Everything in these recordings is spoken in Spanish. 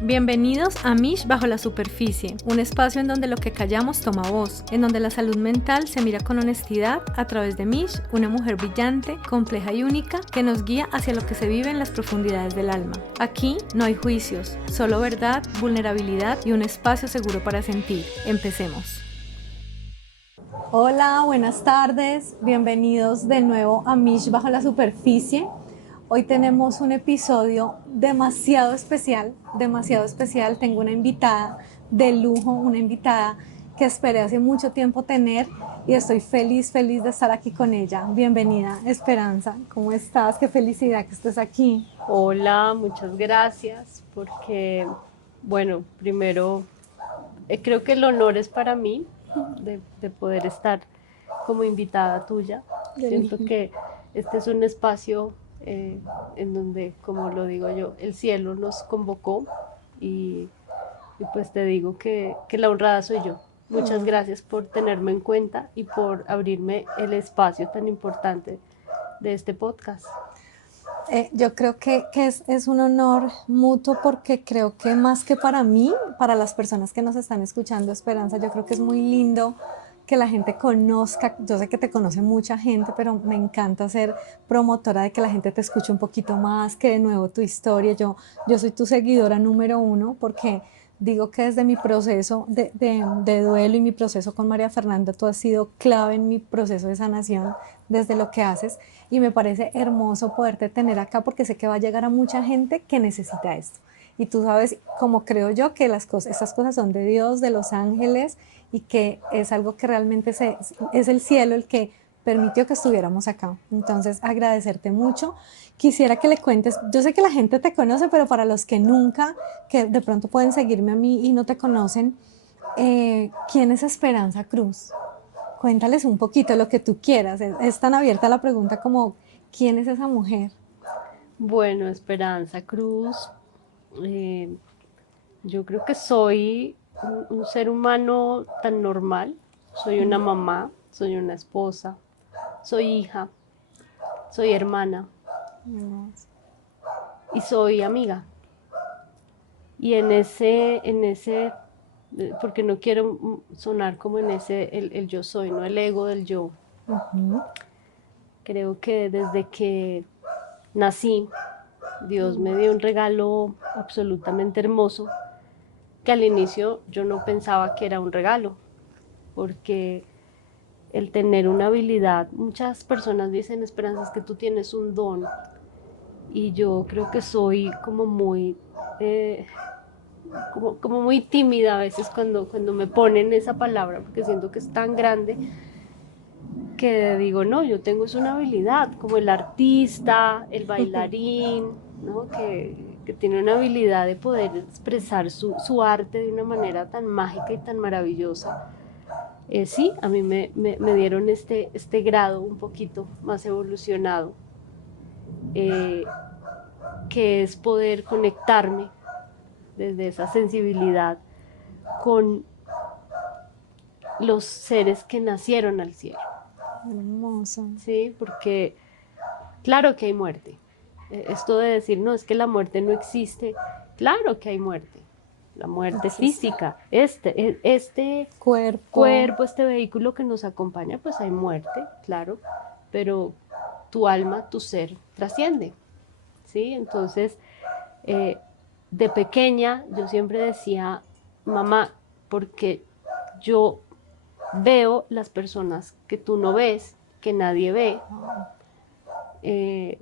Bienvenidos a Mish Bajo la Superficie, un espacio en donde lo que callamos toma voz, en donde la salud mental se mira con honestidad a través de Mish, una mujer brillante, compleja y única que nos guía hacia lo que se vive en las profundidades del alma. Aquí no hay juicios, solo verdad, vulnerabilidad y un espacio seguro para sentir. Empecemos. Hola, buenas tardes, bienvenidos de nuevo a Mish Bajo la Superficie. Hoy tenemos un episodio demasiado especial. Tengo una invitada de lujo, una invitada que esperé hace mucho tiempo tener y estoy feliz de estar aquí con ella. Bienvenida, Esperanza. ¿Cómo estás? Qué felicidad que estés aquí. Hola, muchas gracias porque, bueno, primero creo que el honor es para mí de poder estar como invitada tuya. Siento que este es un espacio en donde, como lo digo yo, el cielo nos convocó y, y pues te digo que la honrada soy yo. Muchas gracias por tenerme en cuenta y por abrirme el espacio tan importante de este podcast. Yo creo que es un honor mutuo porque creo que más que para mí, para las personas que nos están escuchando, Esperanza, yo creo que es muy lindo que la gente conozca. Yo sé que te conoce mucha gente, pero me encanta ser promotora de que la gente te escuche un poquito más, que de nuevo tu historia. Yo soy tu seguidora número uno porque digo que desde mi proceso de duelo y mi proceso con María Fernanda, tú has sido clave en mi proceso de sanación desde lo que haces y me parece hermoso poderte tener acá porque sé que va a llegar a mucha gente que necesita esto. Y tú sabes, como creo yo, que estas cosas son de Dios, de los ángeles y que es algo que realmente es el cielo el que permitió que estuviéramos acá. Entonces, agradecerte mucho. Quisiera que le cuentes, yo sé que la gente te conoce, pero para los que nunca, que de pronto pueden seguirme a mí y no te conocen, ¿quién es Esperanza Cruz? Cuéntales un poquito lo que tú quieras. Es tan abierta la pregunta como, ¿quién es esa mujer? Bueno, Esperanza Cruz, eh, yo creo que soy un ser humano tan normal. Soy una mamá, soy una esposa, soy hija, soy hermana y soy amiga. Y porque no quiero sonar como en el yo soy, no el ego del yo. Creo que desde que nací, Dios me dio un regalo absolutamente hermoso que al inicio yo no pensaba que era un regalo, porque el tener una habilidad, muchas personas dicen, Esperanza, es que tú tienes un don, y yo creo que soy como muy, como muy tímida a veces cuando me ponen esa palabra, porque siento que es tan grande que digo, no, yo tengo es una habilidad, como el artista, el bailarín, ¿no? Que tiene una habilidad de poder expresar su arte de una manera tan mágica y tan maravillosa. Sí, a mí me dieron este grado un poquito más evolucionado, eh, que es poder conectarme desde esa sensibilidad con los seres que nacieron al cielo. Hermoso. Sí, porque claro que hay muerte. Esto de decir, no, es que la muerte no existe, claro que hay muerte. La muerte física, este cuerpo, este vehículo que nos acompaña, pues hay muerte, claro, pero tu alma, tu ser, trasciende, ¿sí? Entonces, de pequeña yo siempre decía, mamá, porque yo veo las personas que tú no ves, que nadie ve, eh,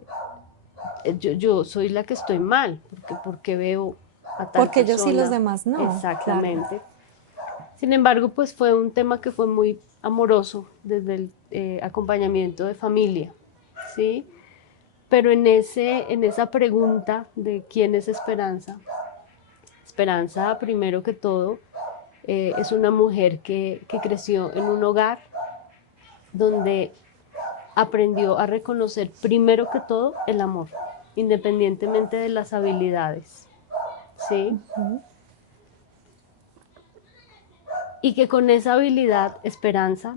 yo soy la que estoy mal, porque veo a tal Porque yo sí, los persona. demás no. Exactamente. Claro. Sin embargo, pues fue un tema que fue muy amoroso desde el acompañamiento de familia, ¿sí? Pero en esa pregunta de quién es Esperanza, Esperanza, primero que todo, es una mujer que creció en un hogar donde aprendió a reconocer primero que todo el amor, independientemente de las habilidades, ¿sí? Y que con esa habilidad, Esperanza,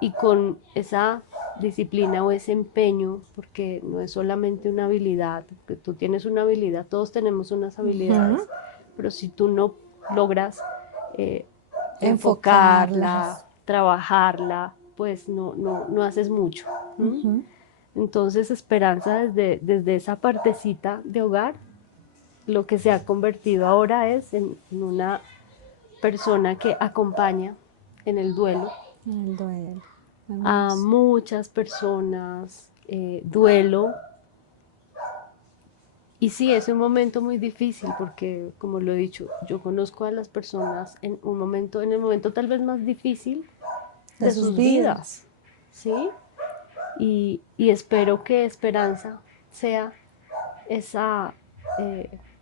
y con esa disciplina o ese empeño, porque no es solamente una habilidad, que tú tienes una habilidad, todos tenemos unas habilidades, pero si tú no logras enfocarla, trabajarla, pues no haces mucho. Entonces Esperanza desde esa partecita de hogar, lo que se ha convertido ahora es en una persona que acompaña en el duelo. El duelo. A muchas personas, duelo. Y sí, es un momento muy difícil porque, como lo he dicho, yo conozco a las personas en el momento tal vez más difícil de sus vidas, ¿sí? Y espero que Esperanza sea esa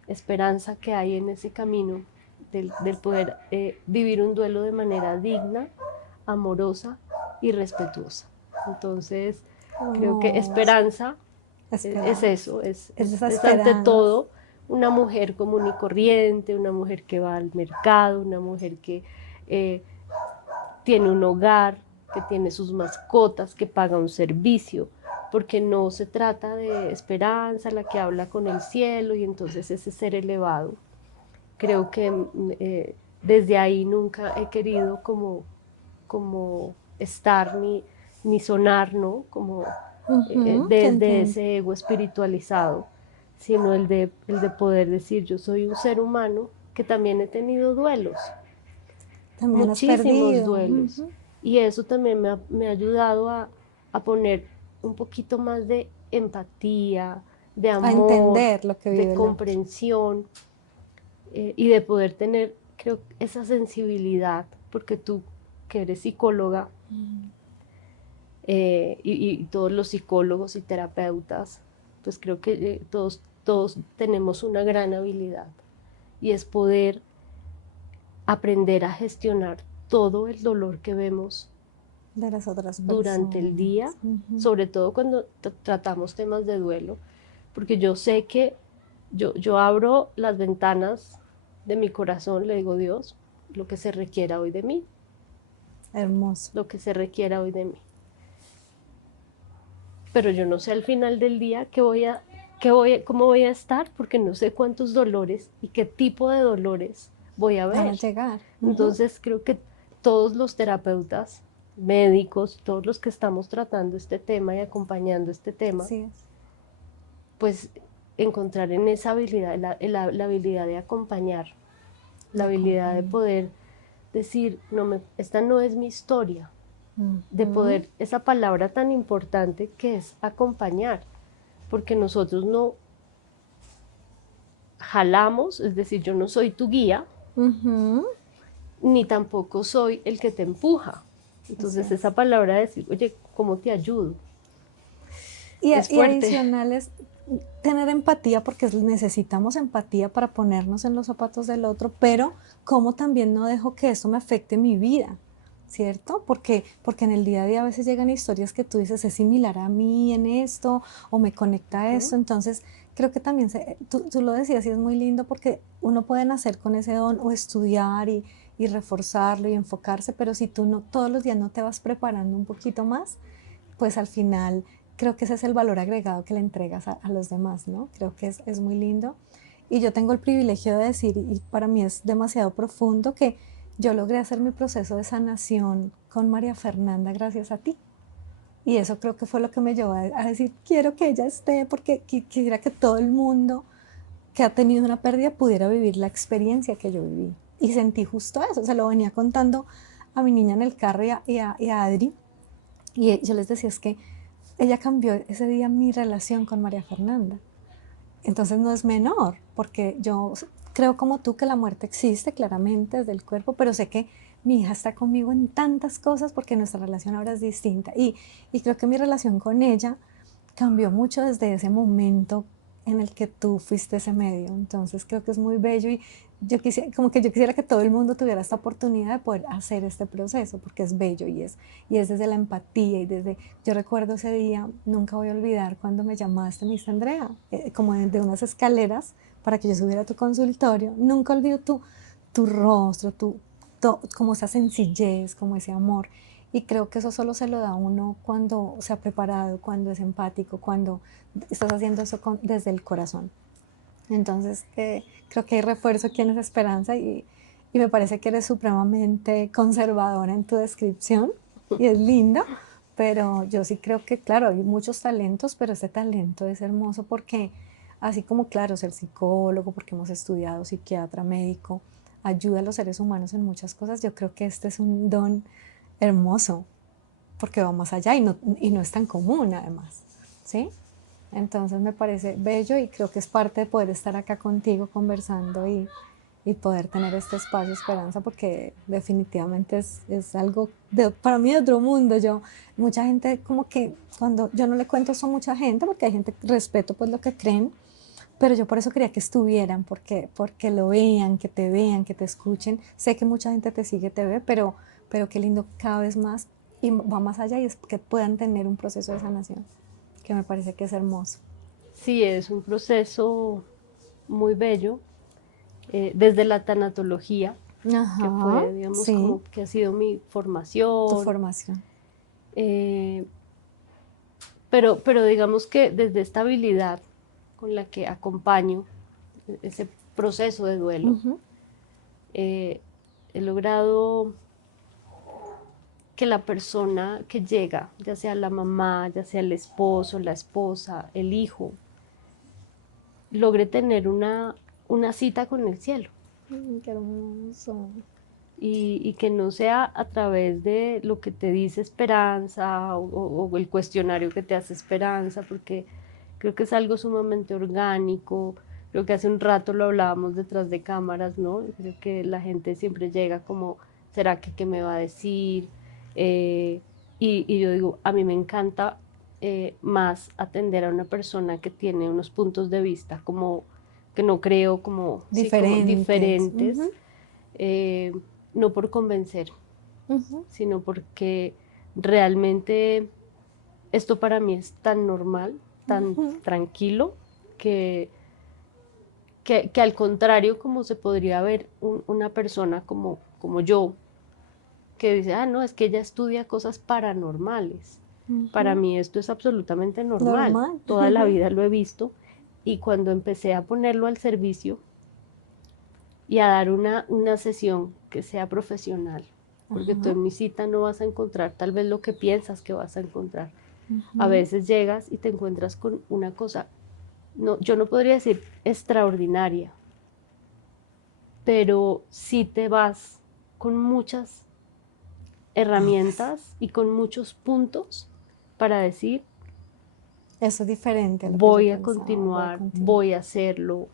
esperanza que hay en ese camino del poder vivir un duelo de manera digna, amorosa y respetuosa. Entonces, creo que Esperanza es eso, es ante todo una mujer común y corriente, una mujer que va al mercado, una mujer que tiene un hogar, que tiene sus mascotas, que paga un servicio, porque no se trata de Esperanza, la que habla con el cielo y entonces ese ser elevado. Creo que desde ahí nunca he querido como estar ni sonar, ¿no? Como desde ese ego espiritualizado, sino el de poder decir yo soy un ser humano que también he tenido duelos, también muchísimos duelos, y eso también me ha ayudado a poner un poquito más de empatía, de amor, a entender lo que vive de comprensión, y de poder tener, creo, esa sensibilidad, porque tú que eres psicóloga, y todos los psicólogos y terapeutas, pues creo que todos tenemos una gran habilidad, y es poder aprender a gestionar todo el dolor que vemos de las otras durante el día, sobre todo cuando tratamos temas de duelo, porque yo sé que yo abro las ventanas de mi corazón, le digo Dios, lo que se requiera hoy de mí. Hermoso. Lo que se requiera hoy de mí. Pero yo no sé al final del día cómo voy a estar, porque no sé cuántos dolores y qué tipo de dolores voy a ver. Van a llegar. Entonces creo que todos los terapeutas, médicos, todos los que estamos tratando este tema y acompañando este tema, pues encontrar en esa habilidad, la habilidad de acompañar, la habilidad de poder decir, esta no es mi historia, de poder, esa palabra tan importante que es acompañar, porque nosotros no jalamos, es decir, yo no soy tu guía, ni tampoco soy el que te empuja. Entonces esa palabra de decir, oye, ¿cómo te ayudo? Y adicional es tener empatía, porque necesitamos empatía para ponernos en los zapatos del otro, pero como también no dejo que eso me afecte mi vida, ¿cierto? Porque en el día a día a veces llegan historias que tú dices, es similar a mí en esto, o me conecta a esto, entonces creo que también, tú lo decías y es muy lindo, porque uno puede nacer con ese don o estudiar y reforzarlo y enfocarse, pero si tú no, todos los días no te vas preparando un poquito más, pues al final creo que ese es el valor agregado que le entregas a los demás, ¿no? Creo que es muy lindo. Y yo tengo el privilegio de decir, y para mí es demasiado profundo, que yo logré hacer mi proceso de sanación con María Fernanda gracias a ti. Y eso creo que fue lo que me llevó a decir, quiero que ella esté, porque quisiera que todo el mundo que ha tenido una pérdida pudiera vivir la experiencia que yo viví. Y sentí justo eso, se lo venía contando a mi niña en el carro y a Adri, y yo les decía, es que ella cambió ese día mi relación con María Fernanda. Entonces no es menor, porque yo creo como tú que la muerte existe claramente desde el cuerpo, pero sé que mi hija está conmigo en tantas cosas porque nuestra relación ahora es distinta. Y creo que mi relación con ella cambió mucho desde ese momento en el que tú fuiste ese medio. Entonces creo que es muy bello, y yo quisiera que todo el mundo tuviera esta oportunidad de poder hacer este proceso, porque es bello y es desde la empatía y desde, yo recuerdo ese día, nunca voy a olvidar cuando me llamaste, me dijiste, Andrea, como de unas escaleras para que yo subiera a tu consultorio, nunca olvido tu rostro, como esa sencillez, como ese amor. Y creo que eso solo se lo da a uno cuando se ha preparado, cuando es empático, cuando estás haciendo eso desde el corazón. Entonces, creo que hay refuerzo aquí en esa esperanza y me parece que eres supremamente conservadora en tu descripción y es linda, pero yo sí creo que, claro, hay muchos talentos, pero este talento es hermoso porque, así como, claro, ser psicólogo, porque hemos estudiado psiquiatra, médico, ayuda a los seres humanos en muchas cosas, yo creo que este es un don hermoso porque va más allá y no es tan común además, ¿sí? Entonces me parece bello y creo que es parte de poder estar acá contigo conversando y poder tener este espacio Esperanza porque definitivamente es algo para mí de otro mundo. Mucha gente como que cuando yo no le cuento eso a mucha gente porque hay gente que respeto pues lo que creen, pero yo por eso quería que estuvieran porque lo vean, que te escuchen. Sé que mucha gente te sigue, te ve, pero qué lindo cada vez más y va más allá y es que puedan tener un proceso de sanación que me parece que es hermoso. Sí, es un proceso muy bello, desde la tanatología, que Ajá, fue, digamos, sí, como que ha sido mi tu formación, formación. eh, pero digamos que desde esta habilidad con la que acompaño ese proceso de duelo, Ujú. he logrado que la persona que llega, ya sea la mamá, ya sea el esposo, la esposa, el hijo, logre tener una cita con el cielo. Qué hermoso. Y que no sea a través de lo que te dice Esperanza o el cuestionario que te hace Esperanza, porque creo que es algo sumamente orgánico. Creo que hace un rato lo hablábamos detrás de cámaras, ¿no? Creo que la gente siempre llega como, ¿será que qué me va a decir? Eh, y yo digo, a mí me encanta más atender a una persona que tiene unos puntos de vista como que no creo como, sí, como Diferentes. diferentes, eh, no por convencer, Ujú. sino porque realmente esto para mí es tan normal, tan tranquilo, que, que al contrario, como se podría ver una persona como yo, que dice, ah, no, es que ella estudia cosas paranormales. Para Ujú. mí esto es absolutamente normal, Normal. toda la vida lo he visto y cuando empecé a ponerlo al servicio y a dar una sesión que sea profesional, porque tú Ajá. en mi cita no vas a encontrar tal vez lo que piensas que vas a encontrar. A Ujú. veces llegas y te encuentras con una cosa, no, yo no podría decir extraordinaria, pero sí te vas con muchas Ah, pues herramientas y con muchos puntos para decir, eso es diferente a lo que yo voy a pensaba. Voy a continuar, continuar. voy a hacerlo,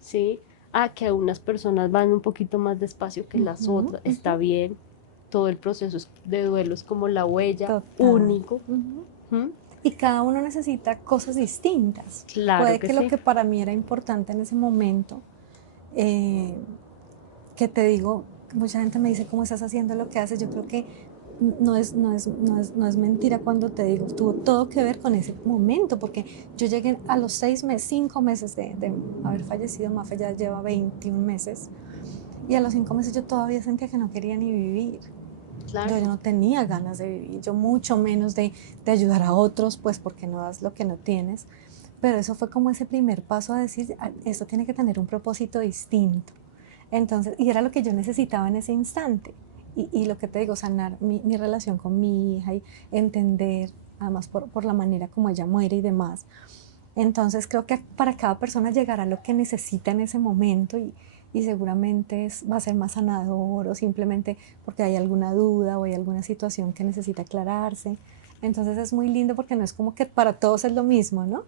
¿sí? A que unas personas van un poquito más despacio que las Ujú, otras, está ujú. bien, todo el proceso de duelo es como la huella, Total. único. Ujú. ¿Mm? Y cada uno necesita cosas distintas. Claro Puede que que lo sí. que para mí era importante en ese momento, eh, que te digo, mucha gente me dice, ¿cómo estás haciendo lo que haces? Yo creo que no es mentira cuando te digo, tuvo todo que ver con ese momento, porque yo llegué a los 6 meses, 5 meses de haber fallecido, Mafe ya lleva 21 meses, y a los 5 meses yo todavía sentía que no quería ni vivir. Yo Claro. no tenía ganas de vivir, yo mucho menos de ayudar a otros, pues porque no das lo que no tienes. Pero eso fue como ese primer paso a decir, esto tiene que tener un propósito distinto. Entonces, y era lo que yo necesitaba en ese instante. Y lo que te digo, sanar mi relación con mi hija y entender, además por la manera como ella muere y demás. Entonces creo que para cada persona llegará lo que necesita en ese momento y seguramente va a ser más sanador o simplemente porque hay alguna duda o hay alguna situación que necesita aclararse. Entonces es muy lindo porque no es como que para todos es lo mismo, ¿no?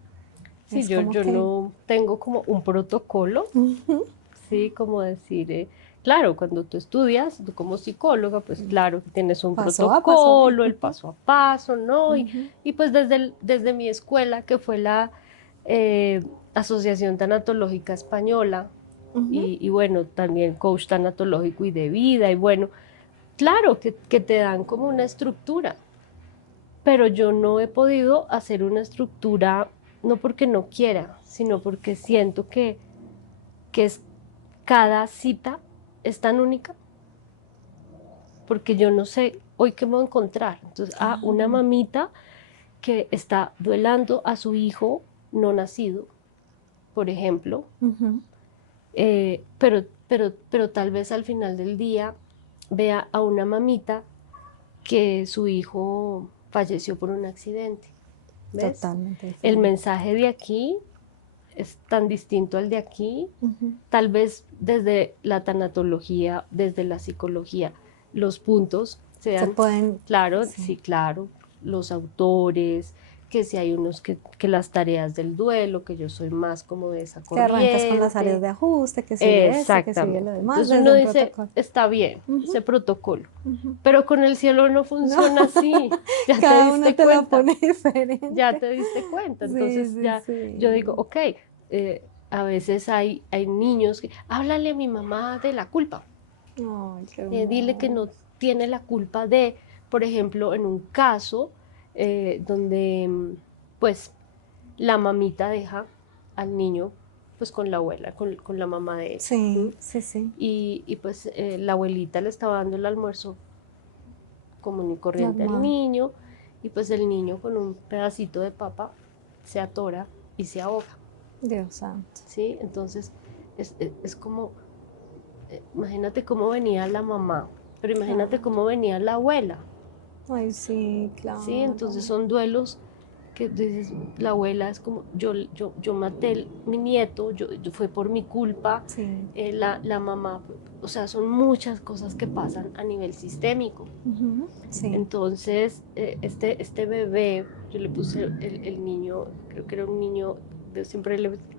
Sí, Es yo, como yo que no tengo como un protocolo, sí, como decir, claro, cuando tú estudias, tú como psicóloga, pues claro que tienes un paso a paso. protocolo, el paso a paso, ¿no? Y pues desde mi escuela, que fue la eh, Asociación Tanatológica Española, y bueno, también coach tanatológico y de vida, y bueno, claro que te dan como una estructura, pero yo no he podido hacer una estructura, no porque no quiera, sino porque siento que es, cada cita es tan única, porque yo no sé hoy qué me voy a encontrar. Entonces, una mamita que está duelando a su hijo no nacido, por ejemplo, pero tal vez al final del día vea a una mamita que su hijo falleció por un accidente. ¿Ves? Totalmente El diferente. mensaje de aquí es tan distinto al de aquí. Tal vez desde la tanatología, desde la psicología, los puntos sean Se pueden, claro, sí. sí, claro, los autores, que si hay unos que las tareas del duelo, que yo soy más como de esa Que arrancas con las corriente. áreas de ajuste, que sigue esto, que sigue Exactamente. lo demás, Entonces desde uno un dice, protocolo. está bien, ese protocolo. Pero con el cielo no funciona así. Ya te Cada uno diste te la cuenta. pone diferente. Ya te diste cuenta. Sí, Entonces sí, ya sí. yo digo, ok, a veces hay niños que, háblale a mi mamá de la culpa. Ay, qué Dile que no hermoso. tiene la culpa de, por ejemplo, en un caso donde pues la mamita deja al niño pues con la abuela, con la mamá de ella. Sí, sí, sí. Y pues la abuelita le estaba dando el almuerzo común y corriente al Normal. niño, y pues el niño con un pedacito de papa se atora y se ahoga, Dios santo. ¿sí? Entonces es como, imagínate cómo venía la mamá, pero imagínate Claro. cómo venía la abuela, Ay, sí, claro. ¿sí? Entonces son duelos que dices, la abuela es como, yo maté mi nieto, fue por mi culpa, Sí. la mamá, o sea, son muchas cosas que pasan a nivel sistémico. Sí. Entonces, este bebé, yo le puse el niño, creo que era un niño,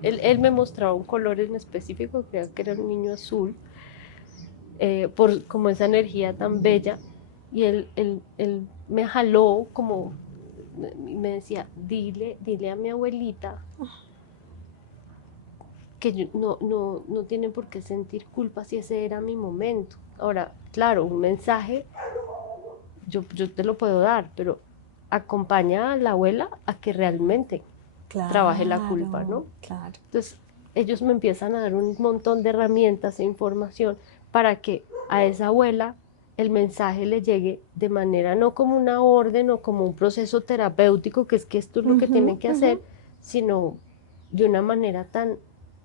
él me mostraba un color en específico, creo que era un niño azul, por como esa energía tan bella, y él me jaló como, me decía, dile a mi abuelita que no tienen por qué sentir culpa si ese era mi momento. Ahora, claro, un mensaje yo te lo puedo dar, pero acompaña a la abuela a que realmente trabaje la culpa, ¿no? Claro. Entonces, ellos me empiezan a dar un montón de herramientas e información para que a esa abuela el mensaje le llegue de manera no como una orden o como un proceso terapéutico, que es que esto es lo que tienen que hacer, sino de una manera tan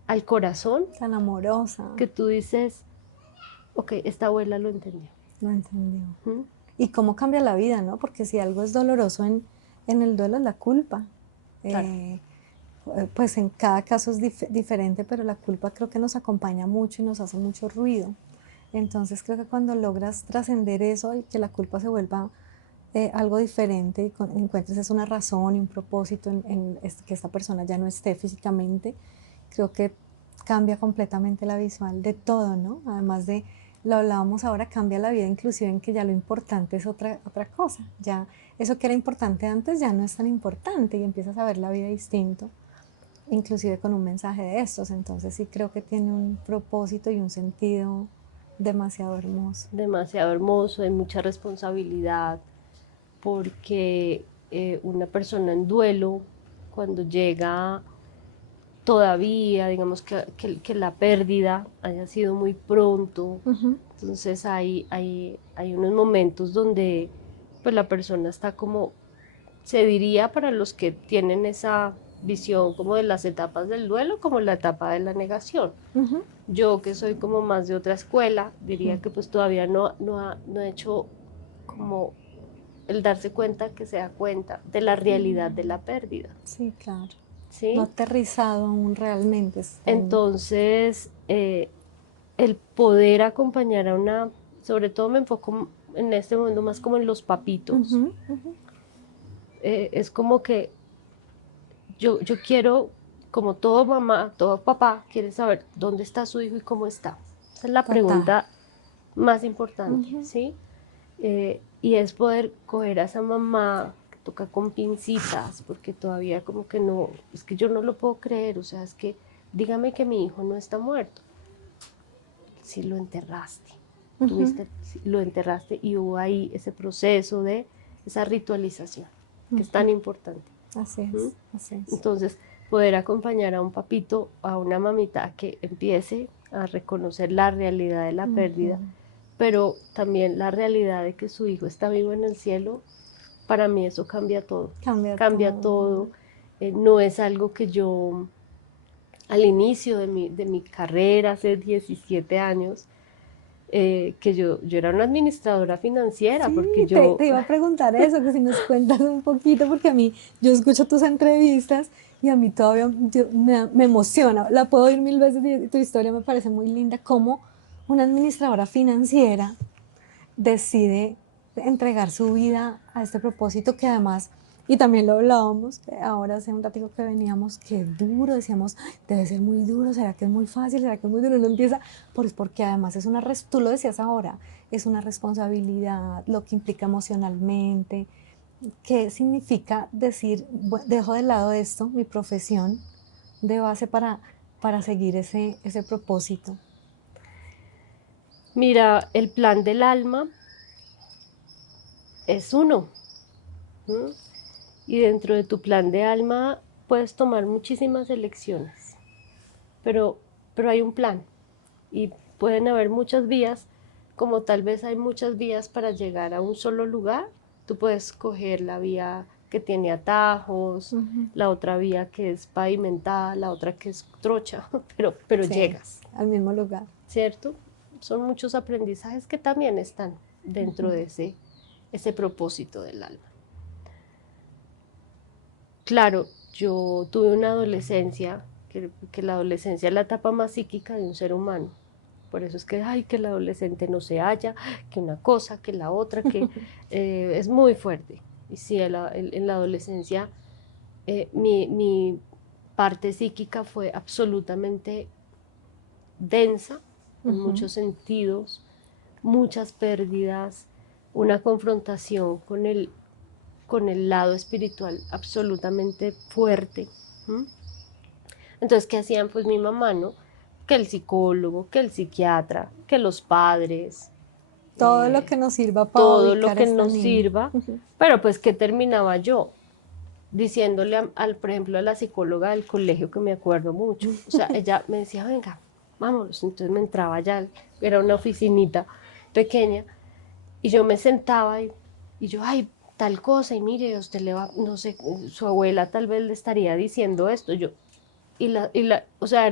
al corazón, tan amorosa, que tú dices, ok, esta abuela lo entendió. Lo entendió. ¿Mm? Y cómo cambia la vida, ¿no? Porque si algo es doloroso en el duelo es la culpa. Claro. Pues en cada caso es diferente, pero la culpa creo que nos acompaña mucho y nos hace mucho ruido. Entonces creo que cuando logras trascender eso y que la culpa se vuelva algo diferente y encuentres una razón y un propósito en que esta persona ya no esté físicamente, creo que cambia completamente la visual de todo, ¿no? Además de, lo hablábamos ahora, cambia la vida inclusive en que ya lo importante es otra cosa. Ya eso que era importante antes ya no es tan importante y empiezas a ver la vida distinto, inclusive con un mensaje de estos. Entonces sí creo que tiene un propósito y un sentido demasiado hermoso. Demasiado hermoso, hay mucha responsabilidad, porque una persona en duelo, cuando llega todavía, digamos que la pérdida haya sido muy pronto, entonces hay unos momentos donde pues la persona está como, se diría para los que tienen esa visión como de las etapas del duelo, como la etapa de la negación. Yo que soy como más de otra escuela, diría que pues todavía no ha hecho como el darse cuenta, que se da cuenta de la realidad de la pérdida. Sí, claro. ¿Sí? No aterrizado aún realmente. Entonces, el poder acompañar a una, sobre todo me enfoco en este momento más como en los papitos, es como que yo quiero, como todo mamá, todo papá, quiere saber dónde está su hijo y cómo está. Esa es la pregunta más importante, ¿sí? Y es poder coger a esa mamá que toca con pincitas, porque todavía como que no, es que yo no lo puedo creer, o sea, es que dígame que mi hijo no está muerto. Si lo enterraste, lo enterraste, y hubo ahí ese proceso de esa ritualización, que es tan importante. Así es, así es. Entonces, poder acompañar a un papito, a una mamita, a que empiece a reconocer la realidad de la pérdida, pero también la realidad de que su hijo está vivo en el cielo, para mí eso cambia todo. Cambia todo. No es algo que yo, al inicio de mi carrera, hace 17 años, que yo era una administradora financiera, Sí, porque yo... te iba a preguntar eso, que si nos cuentas un poquito, porque a mí, yo escucho tus entrevistas y a mí todavía me emociona. La puedo oír mil veces y tu historia me parece muy linda. Cómo una administradora financiera decide entregar su vida a este propósito que además, y también lo hablábamos, ahora hace un ratito que veníamos, qué duro, decíamos, debe ser muy duro, ¿será que es muy fácil? ¿Será que es muy duro? Uno empieza, pues porque además es una, tú lo decías ahora, es una responsabilidad, lo que implica emocionalmente, qué significa decir, dejo de lado esto, mi profesión, de base para seguir ese propósito. Mira, el plan del alma es uno. ¿Mm? Y dentro de tu plan de alma puedes tomar muchísimas elecciones, pero, pero hay un plan y pueden haber muchas vías, como tal vez hay muchas vías para llegar a un solo lugar. Tú puedes coger la vía que tiene atajos, la otra vía que es pavimentada, la otra que es trocha, pero Sí, llegas. al mismo lugar. ¿Cierto? Son muchos aprendizajes que también están dentro de ese propósito del alma. Claro, yo tuve una adolescencia, que la adolescencia es la etapa más psíquica de un ser humano. Por eso es que, ay, que el adolescente no se halla, que una cosa, que la otra, que es muy fuerte. Y sí, en la adolescencia mi parte psíquica fue absolutamente densa, en muchos sentidos, muchas pérdidas, una confrontación con el lado espiritual absolutamente fuerte. ¿Mm? Entonces, ¿qué hacían? Pues mi mamá, ¿no? Que el psicólogo, que el psiquiatra, que los padres. Todo lo que nos sirva para todo lo ubicar a que esta nos niña. sirva, pero pues ¿qué terminaba yo? Diciéndole, por ejemplo, a la psicóloga del colegio, que me acuerdo mucho, o sea, ella me decía, venga, vámonos, entonces me entraba ya, era una oficinita pequeña, y yo me sentaba y yo, ay, tal cosa, y mire, usted le va, no sé, su abuela tal vez le estaría diciendo esto, yo, o sea,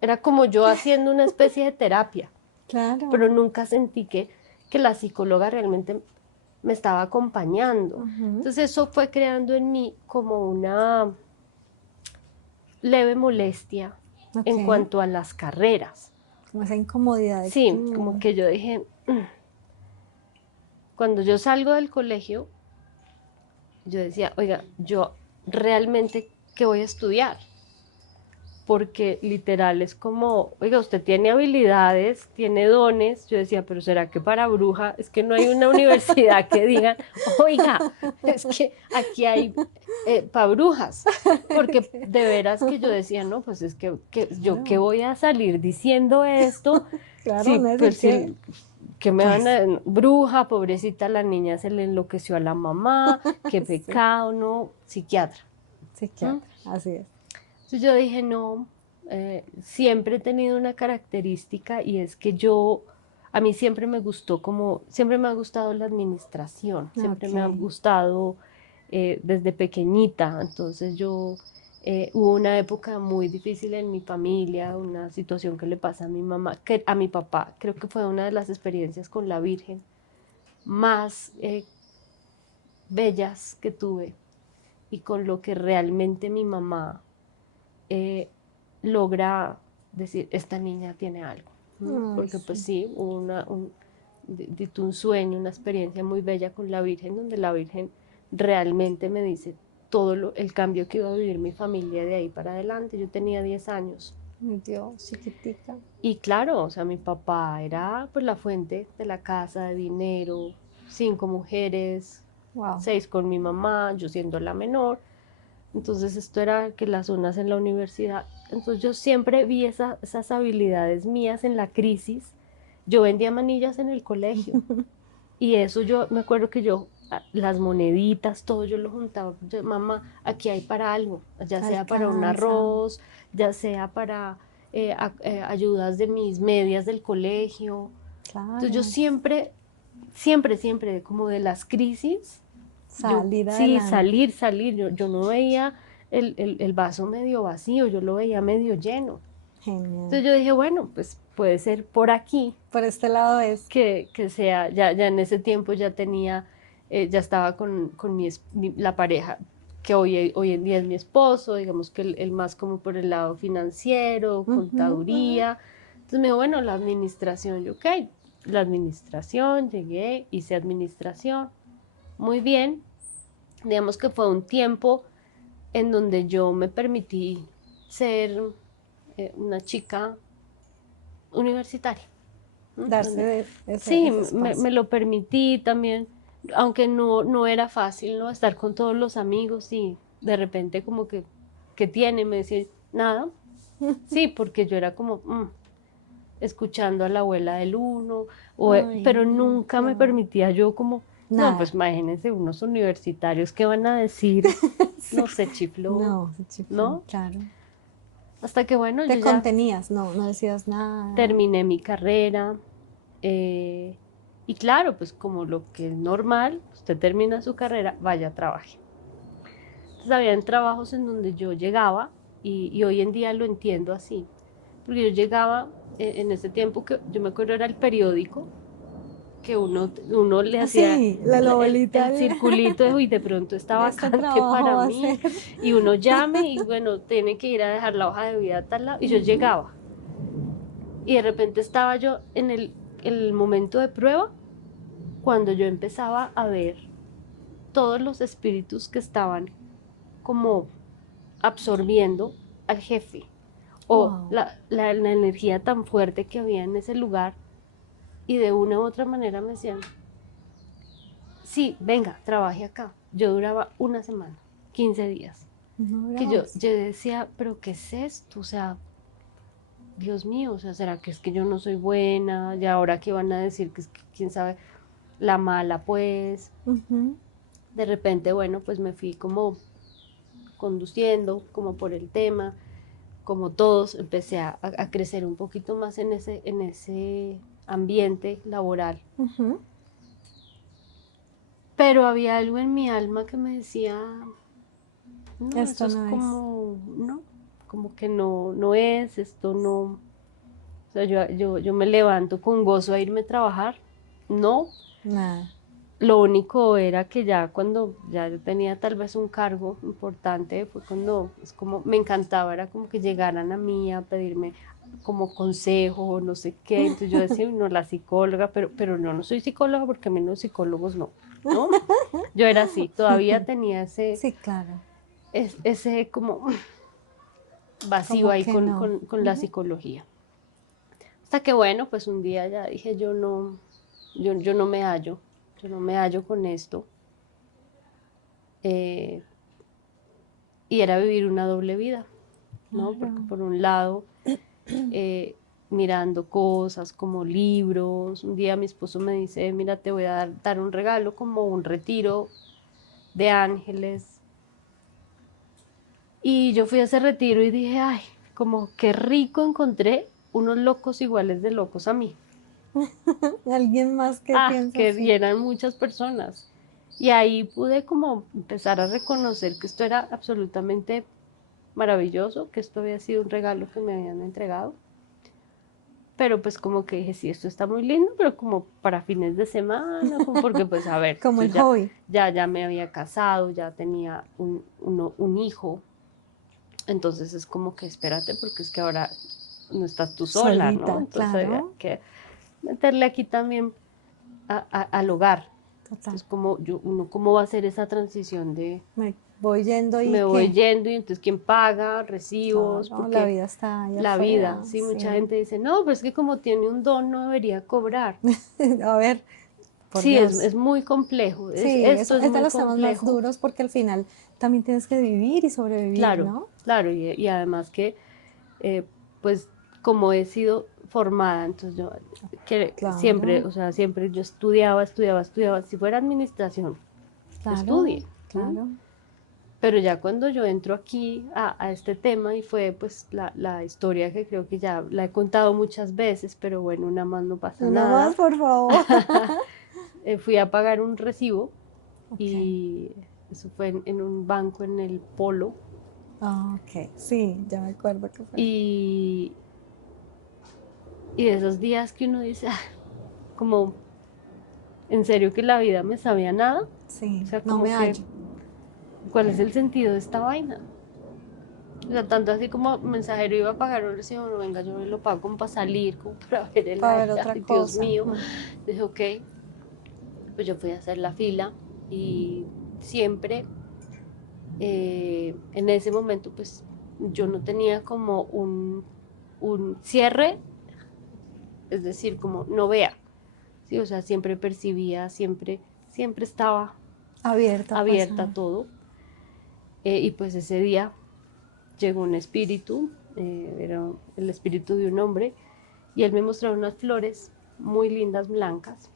era como yo haciendo una especie de terapia, Claro. pero nunca sentí que la psicóloga realmente me estaba acompañando. Entonces eso fue creando en mí como una leve molestia en cuanto a las carreras. Como esa incomodidad. Sí, como que yo dije, cuando yo salgo del colegio, yo decía, oiga, yo realmente, ¿qué voy a estudiar? Porque literal es como, oiga, usted tiene habilidades, tiene dones. Yo decía, pero ¿será que para bruja? Es que no hay una universidad que digan, oiga, es que aquí hay para brujas. Porque de veras que yo decía, no, pues es que yo qué voy a salir diciendo esto. Claro, Sí, no pues sí, que me van a... Bruja, pobrecita, la niña se le enloqueció a la mamá, qué pecado, no, psiquiatra. Psiquiatra, así es. Entonces yo dije, no, siempre he tenido una característica y es que a mí siempre me gustó siempre me ha gustado la administración, siempre me ha gustado desde pequeñita. Entonces hubo una época muy difícil en mi familia, una situación que le pasa a mi mamá, a mi papá, creo que fue una de las experiencias con la Virgen más bellas que tuve y con lo que realmente mi mamá logra decir, esta niña tiene algo. Porque pues sí, hubo un sueño, una experiencia muy bella con la Virgen, donde la Virgen realmente me dice todo el cambio que iba a vivir mi familia de ahí para adelante. Yo tenía 10 años. Mi Dios, chiquitica. Y claro, o sea, mi papá era pues la fuente de la casa, de dinero, 5 mujeres, 6 con mi mamá, yo siendo la menor. Entonces esto era que las unas en la universidad. Entonces yo siempre vi esas habilidades mías en la crisis. Yo vendía manillas en el colegio y eso yo me acuerdo que las moneditas, todo yo lo juntaba. Mamá, aquí hay para algo, ya sea para un arroz, ya sea para ayudas de mis medias del colegio. Claro. Entonces yo siempre, como de las crisis, Salir sí, adelante. salir. Yo no veía el vaso medio vacío, yo lo veía medio lleno. Genial. Entonces yo dije, bueno, pues puede ser por aquí Por este lado es. que sea, ya en ese tiempo ya tenía, ya estaba con la pareja que hoy en día es mi esposo, digamos que el más como por el lado financiero, contaduría. Entonces me dijo, bueno, la administración, yo, ok, la administración, llegué, hice administración, muy bien. Digamos que fue un tiempo en donde yo me permití ser una chica universitaria. Darse Sí, ese espacio. me lo permití también, aunque no era fácil, ¿no? Estar con todos los amigos y de repente como que tiene, me decía, nada. Sí, porque yo era como escuchando a la abuela del uno, Ay, pero no, nunca me claro. permitía yo como, no, pues Nada. imagínense unos universitarios que van a decir, Sí. no sé, chifló, No, se chifló, ¿no? claro. Hasta que bueno, yo Te ya contenías, no decías nada. terminé mi carrera. Y claro, pues como lo que es normal, usted termina su carrera, vaya a trabajar. Entonces habían trabajos en donde yo llegaba y hoy en día lo entiendo así, porque yo llegaba en ese tiempo que yo me acuerdo era el periódico, que uno le hacía Sí, la abuelita. el circulito y de pronto está Este vacante trabajo para va a mí ser. y uno llame y bueno, tiene que ir a dejar la hoja de vida a tal lado y yo llegaba y de repente estaba yo en el momento de prueba cuando yo empezaba a ver todos los espíritus que estaban como absorbiendo al jefe o Wow. la energía tan fuerte que había en ese lugar y de una u otra manera me decían, sí, venga, trabaje acá. Yo duraba una semana, 15 días, No que grabas. yo decía, pero ¿qué es esto? O sea, Dios mío, o sea, ¿será que es que yo no soy buena? Y ahora que van a decir que es que, quién sabe, la mala pues. De repente, bueno, pues me fui como conduciendo, como por el tema, como todos, empecé a crecer un poquito más en ese ambiente laboral. Pero había algo en mi alma que me decía, no, eso Esto es no es. como, no, como que no es, esto no. O sea, yo me levanto con gozo a irme a trabajar, no. Nada. Lo único era que ya cuando ya yo tenía tal vez un cargo importante, fue cuando es como me encantaba, era como que llegaran a mí a pedirme como consejo o no sé qué. Entonces yo decía, no, la psicóloga, pero no soy psicóloga porque a mí los psicólogos no, ¿no? Yo era así, todavía tenía Sí, claro. ese como vacío Como ahí que no. con la psicología. Hasta que bueno, pues un día ya dije, yo no me hallo, yo no me hallo con esto. Eh, y era vivir una doble vida, ¿no? Porque Claro. por un lado, eh, mirando cosas como libros, un día mi esposo me dice, mira, te voy a dar un regalo como un retiro de ángeles. Y yo fui a ese retiro y dije, ay, como qué rico encontré unos locos iguales de locos a mí. Alguien más que piensa Que así. eran muchas personas. Y ahí pude como empezar a reconocer que esto era absolutamente maravilloso, que esto había sido un regalo que me habían entregado. Pero pues como que dije, sí, esto está muy lindo, pero como para fines de semana, como porque pues a ver, Como yo el hobby. ya me había casado, ya tenía un hijo, entonces es como que espérate porque es que ahora no estás tú sola, ¿no? Solita, Entonces había claro. que meterle aquí también al hogar. Total. Entonces, uno cómo va a hacer esa transición de Me voy yendo y me voy qué. yendo y entonces quién paga, recibos, Claro, la porque vida está allá la vida, afuera, sí, mucha sí. gente dice, no, pues es que como tiene un don no debería cobrar. A ver, por Sí, Dios. es muy complejo, Sí, esto es es de muy los temas más complejo, duros porque al final también tienes que vivir y sobrevivir, claro, ¿no? claro, y además que, pues, como he sido formada, entonces yo siempre, Claro, o sea, siempre yo estudiaba, si fuera administración, claro, estudie, ¿m? claro. Pero ya cuando yo entro aquí a este tema y fue pues la historia que creo que ya la he contado muchas veces, pero bueno, una más no pasa Una nada. más, por favor. Fui a pagar un recibo Ok. y eso fue en un banco en el Polo Ok, sí, ya me acuerdo que fue. y, y de esos días que uno dice, "Ah, como en serio que la vida me sabía nada, o Sí, sea, no como me que, hallo. ¿cuál es el sentido de esta vaina? O sea, tanto así como mensajero iba a pagar un recibo, no, venga, yo me lo pago como para salir, como para ver el Para ver aire, otra ay, Dios cosa. mío. Dije, ok, pues yo fui a hacer la fila y siempre en ese momento pues yo no tenía como un cierre, es decir, como no vea, ¿sí? O sea, siempre percibía, siempre estaba Abierta, pues. abierta a todo. Y pues ese día llegó un espíritu, era el espíritu de un hombre, y él me mostraba unas flores muy lindas, blancas,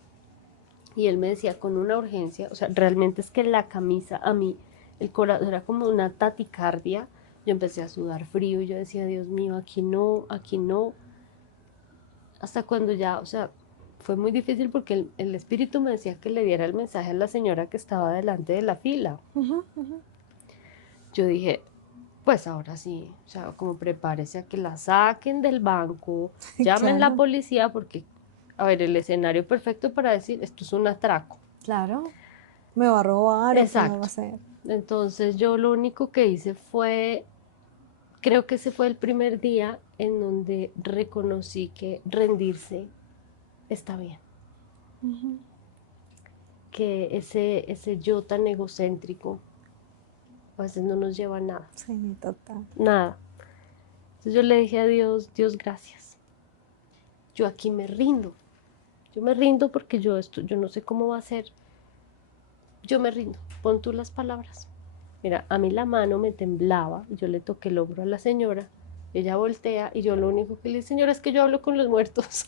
y él me decía con una urgencia, o sea, realmente es que la camisa a mí, el corazón era como una taticardia, yo empecé a sudar frío y yo decía, Dios mío, aquí no, hasta cuando ya, o sea, fue muy difícil porque el espíritu me decía que le diera el mensaje a la señora que estaba delante de la fila. Yo dije, pues ahora sí, o sea, como prepárese a que la saquen del banco, llamen a la Claro, policía porque, a ver, el escenario perfecto para decir, esto es un atraco. claro. ¿Me va a robar o qué me va a Exacto. hacer? Entonces yo lo único que hice fue, creo que ese fue el primer día en donde reconocí que rendirse está bien, que ese yo tan egocéntrico a veces no nos lleva a nada, Sí, total. nada. Entonces yo le dije a Dios, Dios, gracias. Yo aquí me rindo. Yo me rindo porque yo no sé cómo va a ser. Yo me rindo. Pon tú las palabras. Mira, a mí la mano me temblaba. Yo le toqué el hombro a la señora. Ella voltea y yo lo único que le digo, señora, es que yo hablo con los muertos.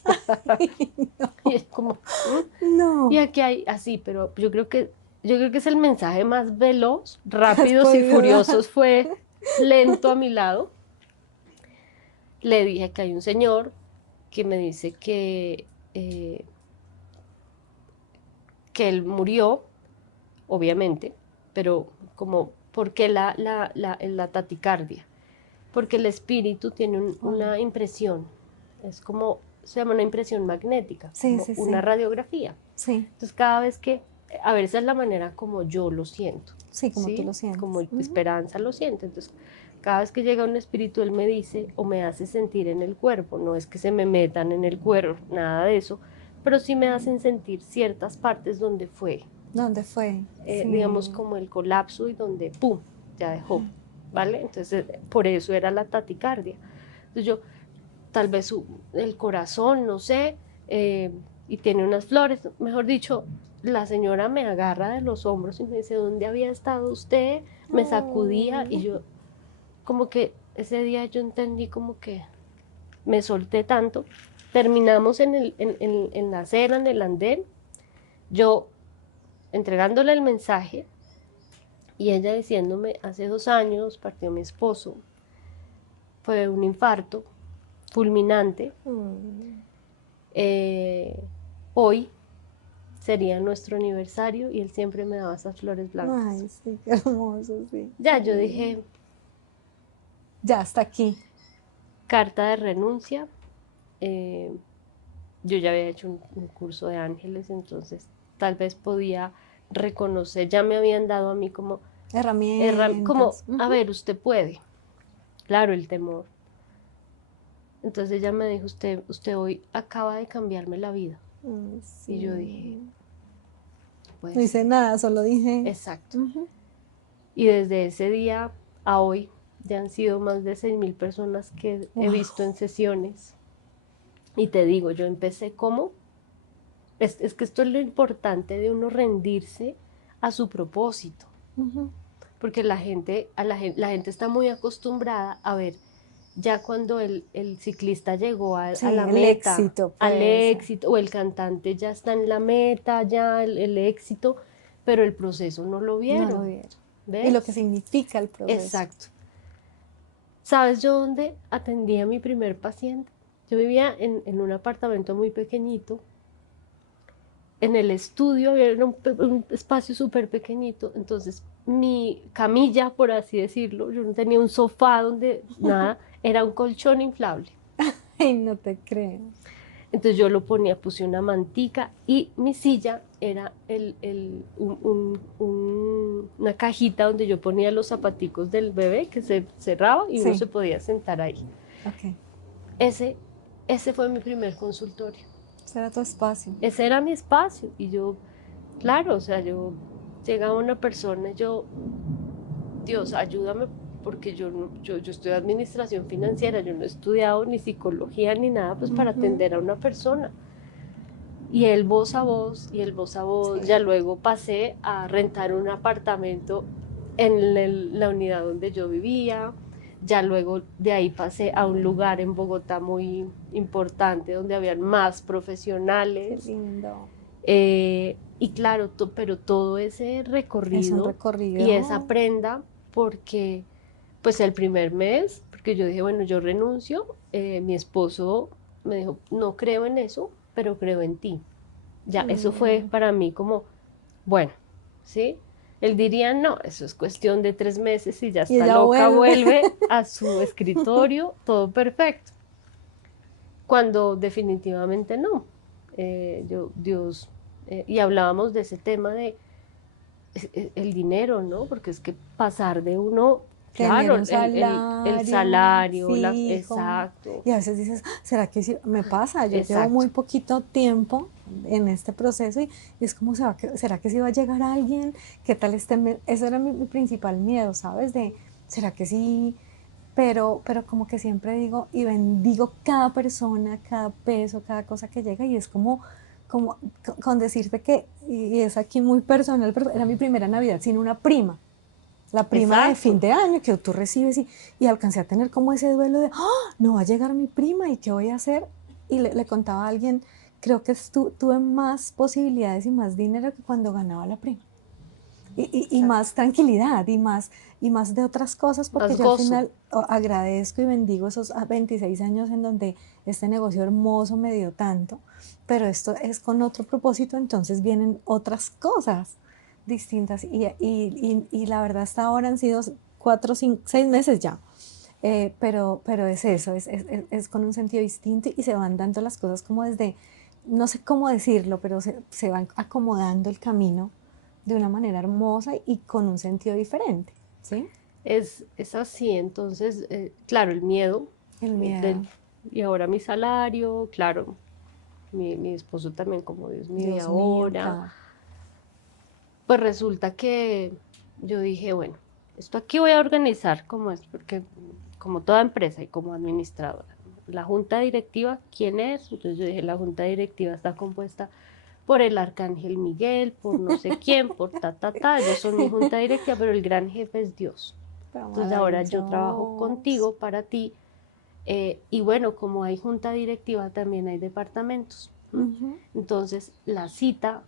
Y es como, y No, aquí hay así, pero yo creo que es el mensaje más veloz, ¿qué has rápidos y podido dar? furiosos fue lento a mi lado. Le dije que hay un señor que me dice eh, que él murió, obviamente, pero como, ¿por qué la taticardia? Porque el espíritu tiene Ay, una impresión, es como, se llama una impresión magnética, sí, como sí, una sí. radiografía. Sí, Entonces cada vez que, a ver, esa es la manera como yo lo siento, sí, como tú ¿sí? lo Como sientes. Esperanza lo siente. Entonces, cada vez que llega un espíritu, él me dice o me hace sentir en el cuerpo. No es que se me metan en el cuerpo, nada de eso, pero sí me hacen sentir ciertas partes donde fue, ¿Dónde fue? digamos, Sí. como el colapso y donde, ¡pum!, ya dejó, ¿vale? Entonces, por eso era la taticardia. Entonces yo, tal vez el corazón, no sé, y tiene unas flores, mejor dicho, la señora me agarra de los hombros y me dice, ¿dónde había estado usted? Me sacudía y Oh, yo, como que ese día yo entendí como que me solté tanto. Terminamos en la acera, en el andén, yo entregándole el mensaje y ella diciéndome, hace 2 años partió mi esposo, fue un infarto fulminante, mm. hoy sería nuestro aniversario y él siempre me daba esas flores blancas. Ay, sí, qué hermoso, sí. Ya yo Mm. dije, Ya está aquí. carta de renuncia, eh, yo ya había hecho un curso de ángeles, entonces tal vez podía reconocer, ya me habían dado a mí como, como, Herramientas. a Ujú. ver, usted puede, claro, el temor. Entonces ella me dijo, usted hoy acaba de cambiarme la vida. Ay, Y yo dije, sí. puede No hice ser, nada, solo dije. exacto. Ujú. Y desde ese día a hoy ya han sido más de 6.000 personas que he visto Wow. en sesiones. Y te digo, yo empecé como, es que esto es lo importante de uno rendirse a su propósito, Ujú. porque la gente está muy acostumbrada a ver, ya cuando el ciclista llegó a Sí, la el meta, éxito, al pues. éxito, o el cantante ya está en la meta, ya el éxito, pero el proceso no lo No lo vieron. vieron. ¿ves? Y lo que significa el proceso. Exacto. ¿Sabes yo dónde atendí a mi primer paciente? Yo vivía en un apartamento muy pequeñito. En el estudio había un espacio súper pequeñito, entonces mi camilla, por así decirlo, yo no tenía un sofá donde nada, era un colchón inflable. Ay, no te creo. Entonces yo lo ponía, puse una mantica y mi silla era una cajita donde yo ponía los zapaticos del bebé que se cerraba y uno Sí. se podía sentar ahí. Ok. Ese fue mi primer consultorio. Ese era tu espacio. Ese era mi espacio y yo, claro, o sea, yo llegaba una persona y yo, Dios, ayúdame porque yo estudio administración financiera, yo no he estudiado ni psicología ni nada, pues para atender a una persona. Y el voz a voz, y el voz a voz, Sí. ya luego pasé a rentar un apartamento en la unidad donde yo vivía, ya luego de ahí pasé a un lugar en Bogotá muy importante donde habían más profesionales. Qué lindo. Y claro, pero todo ese recorrido, Es un recorrido. y esa prenda, porque pues el primer mes, porque yo dije, bueno, yo renuncio, mi esposo me dijo, no creo en eso, pero creo en ti. Ya, eso fue para mí como, bueno, ¿sí? Él diría, no, eso es cuestión de 3 meses y ya está loca, vuelve a su escritorio, todo perfecto. Cuando definitivamente no. Dios, y hablábamos de ese tema de el dinero, ¿no? Porque es que pasar de uno, claro, un salario, el salario, fijo. exacto. Y a veces dices, ¿será que sí? Me pasa? Yo llevo muy poquito tiempo en este proceso y es como, ¿será que sí va a llegar alguien? ¿Qué tal este mes? Ese era mi principal miedo, ¿sabes? ¿Será que sí? Pero como que siempre digo y bendigo cada persona, cada peso, cada cosa que llega y es como con decirte que, y es aquí muy personal, pero era mi primera Navidad sin una prima. La prima de fin de año que tú recibes y alcancé a tener como ese duelo de, ¡oh, no va a llegar mi prima! ¿Y qué voy a hacer? Y le contaba a alguien, creo que tuve más posibilidades y más dinero que cuando ganaba la prima. Y más tranquilidad y más de otras cosas, porque yo al final agradezco y bendigo esos 26 años en donde este negocio hermoso me dio tanto, pero esto es con otro propósito, entonces vienen otras cosas distintas y la verdad hasta ahora han sido 4, 5, 6 meses ya, pero es eso, es con un sentido distinto y se van dando las cosas como desde, no sé cómo decirlo, pero se van acomodando el camino de una manera hermosa y con un sentido diferente, ¿sí? Es así, entonces, claro, el miedo. Y ahora mi salario, claro, mi esposo también como, Dios mío, y ahora. Claro. Pues resulta que yo dije, bueno, esto aquí voy a organizar como es, porque como toda empresa y como administradora, la junta directiva, ¿quién es? Entonces yo dije, la junta directiva está compuesta por el arcángel Miguel, por no sé quién, por ellos son mi junta directiva, pero el gran jefe es Dios. Entonces ahora yo trabajo contigo, para ti, y bueno, como hay junta directiva, también hay departamentos. Entonces la cita,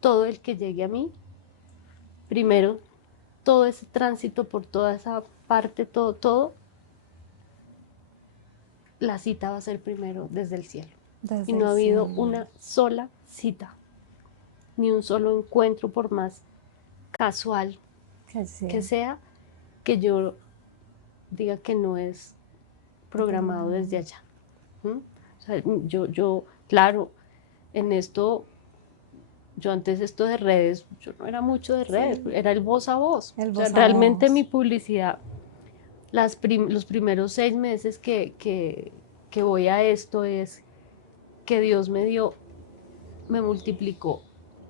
todo el que llegue a mí, primero, todo ese tránsito por toda esa parte, todo, la cita va a ser primero desde el cielo. Y no ha habido una sola cita, ni un solo encuentro, por más casual que sea, que yo diga que no es programado desde allá. O sea, yo, claro, en esto, yo antes esto de redes, yo no era mucho de redes, era el voz a voz. O sea, realmente mi publicidad, los primeros 6 meses que voy a esto es que Dios me multiplicó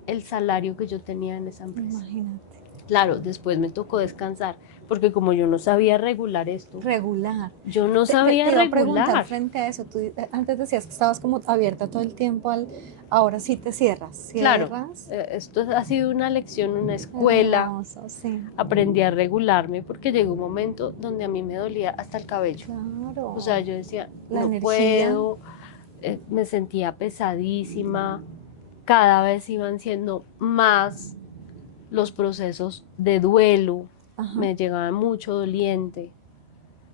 el salario que yo tenía en esa empresa. Imagínate. Claro, después me tocó descansar, porque como yo no sabía regular esto. Yo no sabía te iba regular. a preguntar frente a eso, tú antes decías que estabas como abierta todo el tiempo, ahora sí te cierras. Claro, esto ha sido una lección, una escuela. Hermoso, sí. Aprendí a regularme porque llegó un momento donde a mí me dolía hasta el cabello. Claro. O sea, yo decía, no energía. Puedo, me sentía pesadísima, cada vez iban siendo más los procesos de duelo, Ajá. me llegaba mucho doliente.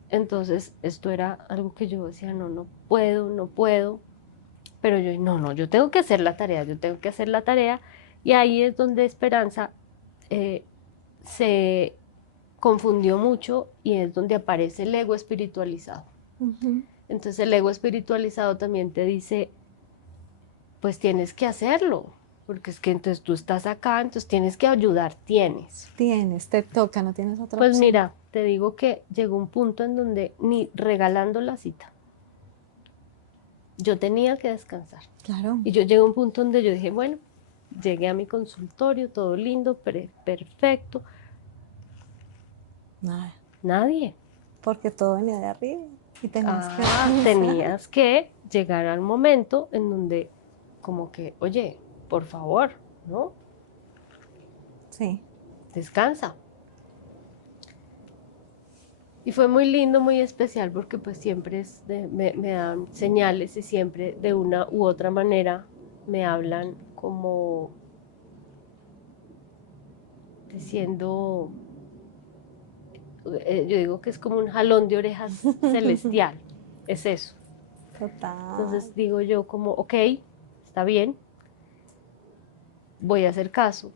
Entonces esto era algo que yo decía, no, no puedo, no puedo. Pero yo, no, yo tengo que hacer la tarea, yo tengo que hacer la tarea. Y ahí es donde Esperanza se confundió mucho y es donde aparece el ego espiritualizado. Ujú. Entonces el ego espiritualizado también te dice, pues tienes que hacerlo, porque es que entonces tú estás acá, entonces tienes que ayudar, tienes. Te toca, no tienes otra Pues opción. mira, te digo que llegó un punto en donde ni regalando la cita, yo tenía que descansar. Claro. Y yo llegué a un punto donde yo dije, bueno, llegué a mi consultorio, todo lindo, perfecto. Nada. Nadie. Porque todo venía de arriba y tenías que Tenías que llegar al momento en donde como que, oye, por favor, ¿no? Sí. Descansa. Y fue muy lindo, muy especial porque pues siempre me dan señales y siempre de una u otra manera me hablan como diciendo, yo digo que es como un jalón de orejas celestial, es eso. Total. Entonces digo yo como, ok, está bien, voy a hacer caso.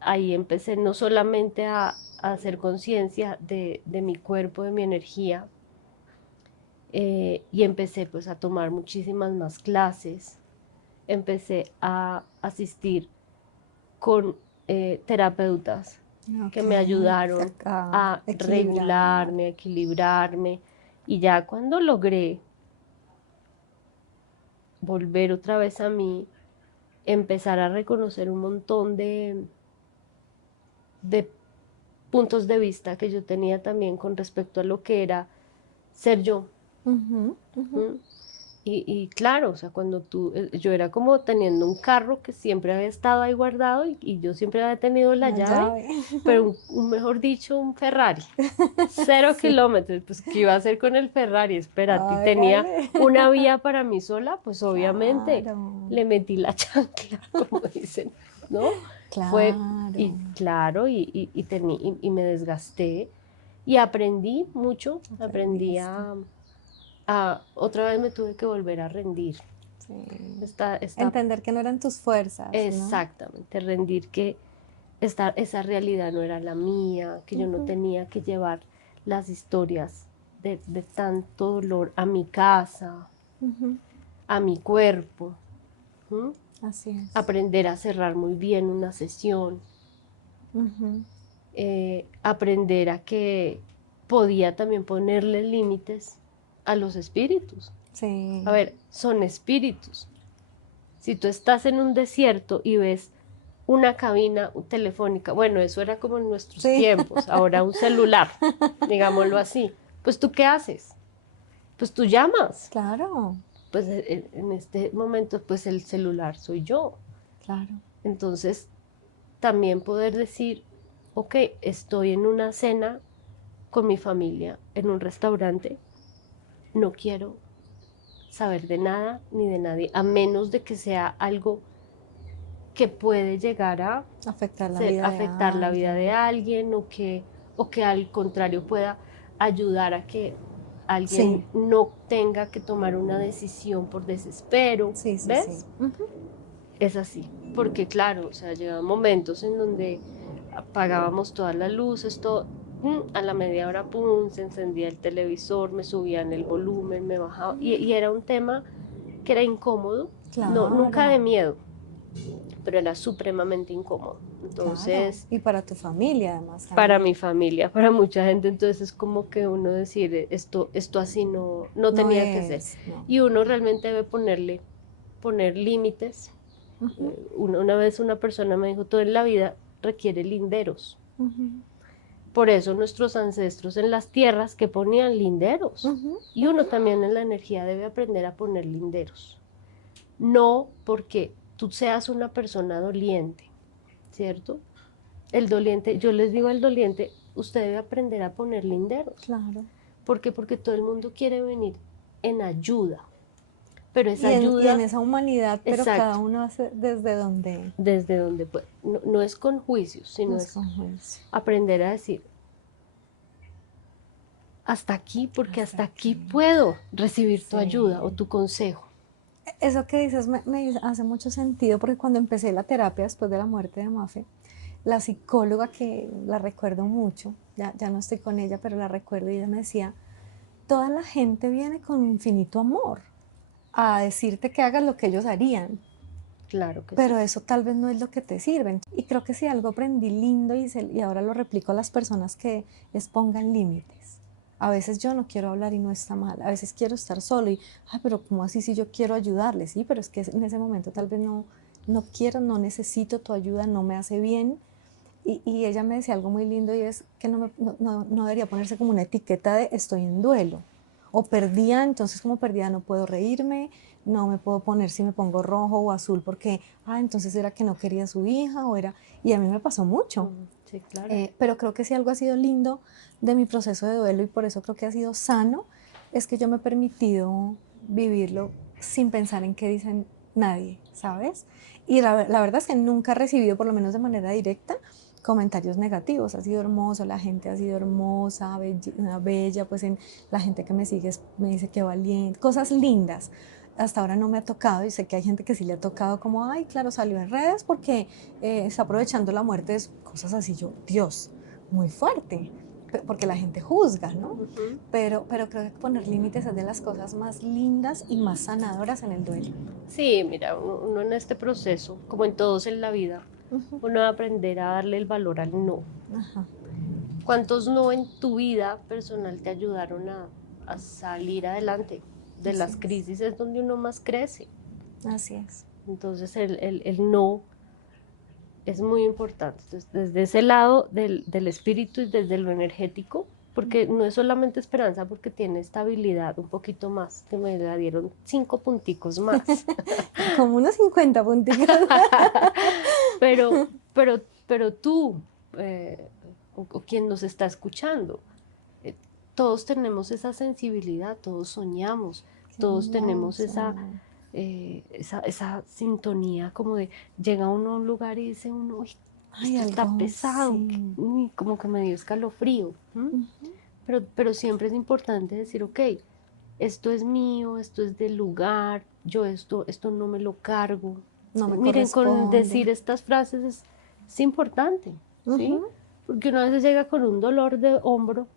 Ahí empecé no solamente a hacer conciencia de mi cuerpo, de mi energía, y empecé pues a tomar muchísimas más clases, empecé a asistir con terapeutas que me ayudaron a regularme, a equilibrarme, y ya cuando logré volver otra vez a mí, empezar a reconocer un montón de puntos de vista que yo tenía también con respecto a lo que era ser yo. Ujú, ujú. ¿Mm? Y claro, o sea, cuando yo era como teniendo un carro que siempre había estado ahí guardado y yo siempre había tenido la llave, pero mejor dicho, un Ferrari, 0 Sí. kilómetros, pues ¿qué iba a hacer con el Ferrari? Espérate, y tenía Hágale. una vía para mí sola, pues obviamente Claro. le metí la chancla, como dicen, ¿no? Fue, Claro. y claro, y me desgasté y aprendí mucho, aprendí otra vez me tuve que volver a rendir. Sí. Esta Entender que no eran tus fuerzas, ¿no? Exactamente, rendir que esa realidad no era la mía, que yo no tenía que llevar las historias de tanto dolor a mi casa, Ujú. a mi cuerpo. ¿Mm? Así es. Aprender a cerrar muy bien una sesión, Ujú. aprender a que podía también ponerle límites a los espíritus. Sí. A ver, son espíritus. Si tú estás en un desierto y ves una cabina telefónica, bueno, eso era como en nuestros Sí. tiempos, ahora un celular, digámoslo así, pues tú ¿qué haces? Pues tú llamas. Claro. Pues en este momento, pues el celular soy yo. Claro. Entonces, también poder decir, ok, estoy en una cena con mi familia, en un restaurante, no quiero saber de nada ni de nadie, a menos de que sea algo que puede llegar a Afectar la vida afectar de la vida de alguien. alguien o que al contrario pueda ayudar a que alguien Sí. no tenga que tomar una decisión por desespero. Sí, sí, ¿Ves? sí. Ujú. Es así, porque claro, o sea, llegaban momentos en donde apagábamos todas las luces, todo, a la media hora, pum, se encendía el televisor, me subían el volumen, me bajaba, y era un tema que era incómodo, no, nunca de Claro. miedo, pero era supremamente incómodo. Claro. Entonces, Y para tu familia, además. para También. mi familia, para mucha gente, entonces es como que uno decir, esto así no No tenía que ser. es. No. Y uno realmente debe poner límites. Ujú. Una vez una persona me dijo, todo en la vida requiere linderos. Ujú. Por eso nuestros ancestros en las tierras que ponían linderos. Ujú. Y uno también en la energía debe aprender a poner linderos. No porque tú seas una persona doliente, ¿cierto? El doliente, yo les digo al doliente, usted debe aprender a poner linderos. Claro. ¿Por qué? Porque todo el mundo quiere venir en ayuda, pero esa ayuda... Y en esa humanidad, pero exacto, cada uno hace desde donde... Desde donde puede. No, no es con juicios, sino No es con juicio. aprender a decir, hasta aquí, porque hasta aquí puedo recibir tu ayuda o tu consejo. Eso que dices me hace mucho sentido, porque cuando empecé la terapia después de la muerte de Mafe, la psicóloga, que la recuerdo mucho, ya no estoy con ella, pero la recuerdo, y ella me decía, toda la gente viene con infinito amor a decirte que hagas lo que ellos harían. Claro que pero sí. eso tal vez no es lo que te sirve. Y creo que si algo aprendí lindo y ahora lo replico a las personas, que es pongan límites. A veces yo no quiero hablar y no está mal. A veces quiero estar solo y, pero ¿cómo así si yo quiero ayudarle? Sí, pero es que en ese momento tal vez no quiero, no necesito tu ayuda, no me hace bien. Y ella me decía algo muy lindo, y es que no debería ponerse como una etiqueta de estoy en duelo. O perdía, entonces como perdía no puedo reírme, no me puedo poner si me pongo rojo o azul porque, entonces era que no quería a su hija, y a mí me pasó mucho. Sí, claro. Pero creo que si algo ha sido lindo de mi proceso de duelo, y por eso creo que ha sido sano, es que yo me he permitido vivirlo sin pensar en qué dicen nadie, ¿sabes? Y la verdad es que nunca he recibido, por lo menos de manera directa, comentarios negativos. Ha sido hermoso, la gente ha sido hermosa, bella, pues la gente que me sigue me dice que valiente, cosas lindas. Hasta ahora no me ha tocado, y sé que hay gente que sí le ha tocado, como, ay, claro, salió en redes porque está aprovechando la muerte, cosas así. Yo, Dios, muy fuerte, porque la gente juzga, ¿no? Pero creo que poner límites es de las cosas más lindas y más sanadoras en el duelo. Sí, mira, uno en este proceso, como en todos en la vida, uno va a aprender a darle el valor al no. Ajá. ¿Cuántos no en tu vida personal te ayudaron a salir adelante? De Así las es. crisis es donde uno más crece. Así es. Entonces el no es muy importante. Entonces, desde ese lado del espíritu y desde lo energético, porque no es solamente esperanza, porque tiene estabilidad un poquito más, que me la dieron 5 punticos más. Como unos 50 punticos. pero tú, o quien nos está escuchando, todos tenemos esa sensibilidad, todos soñamos, todos tenemos esa sintonía, como de llega uno a un lugar y dice uno, uy, esto está pesado, sí. uy, como que me dio escalofrío. Pero siempre es importante decir, ok, esto es mío, esto es del lugar, yo esto no me lo cargo. No me Miren, con corresponde. decir estas frases es importante, ¿sí? Porque uno a veces llega con un dolor de hombro,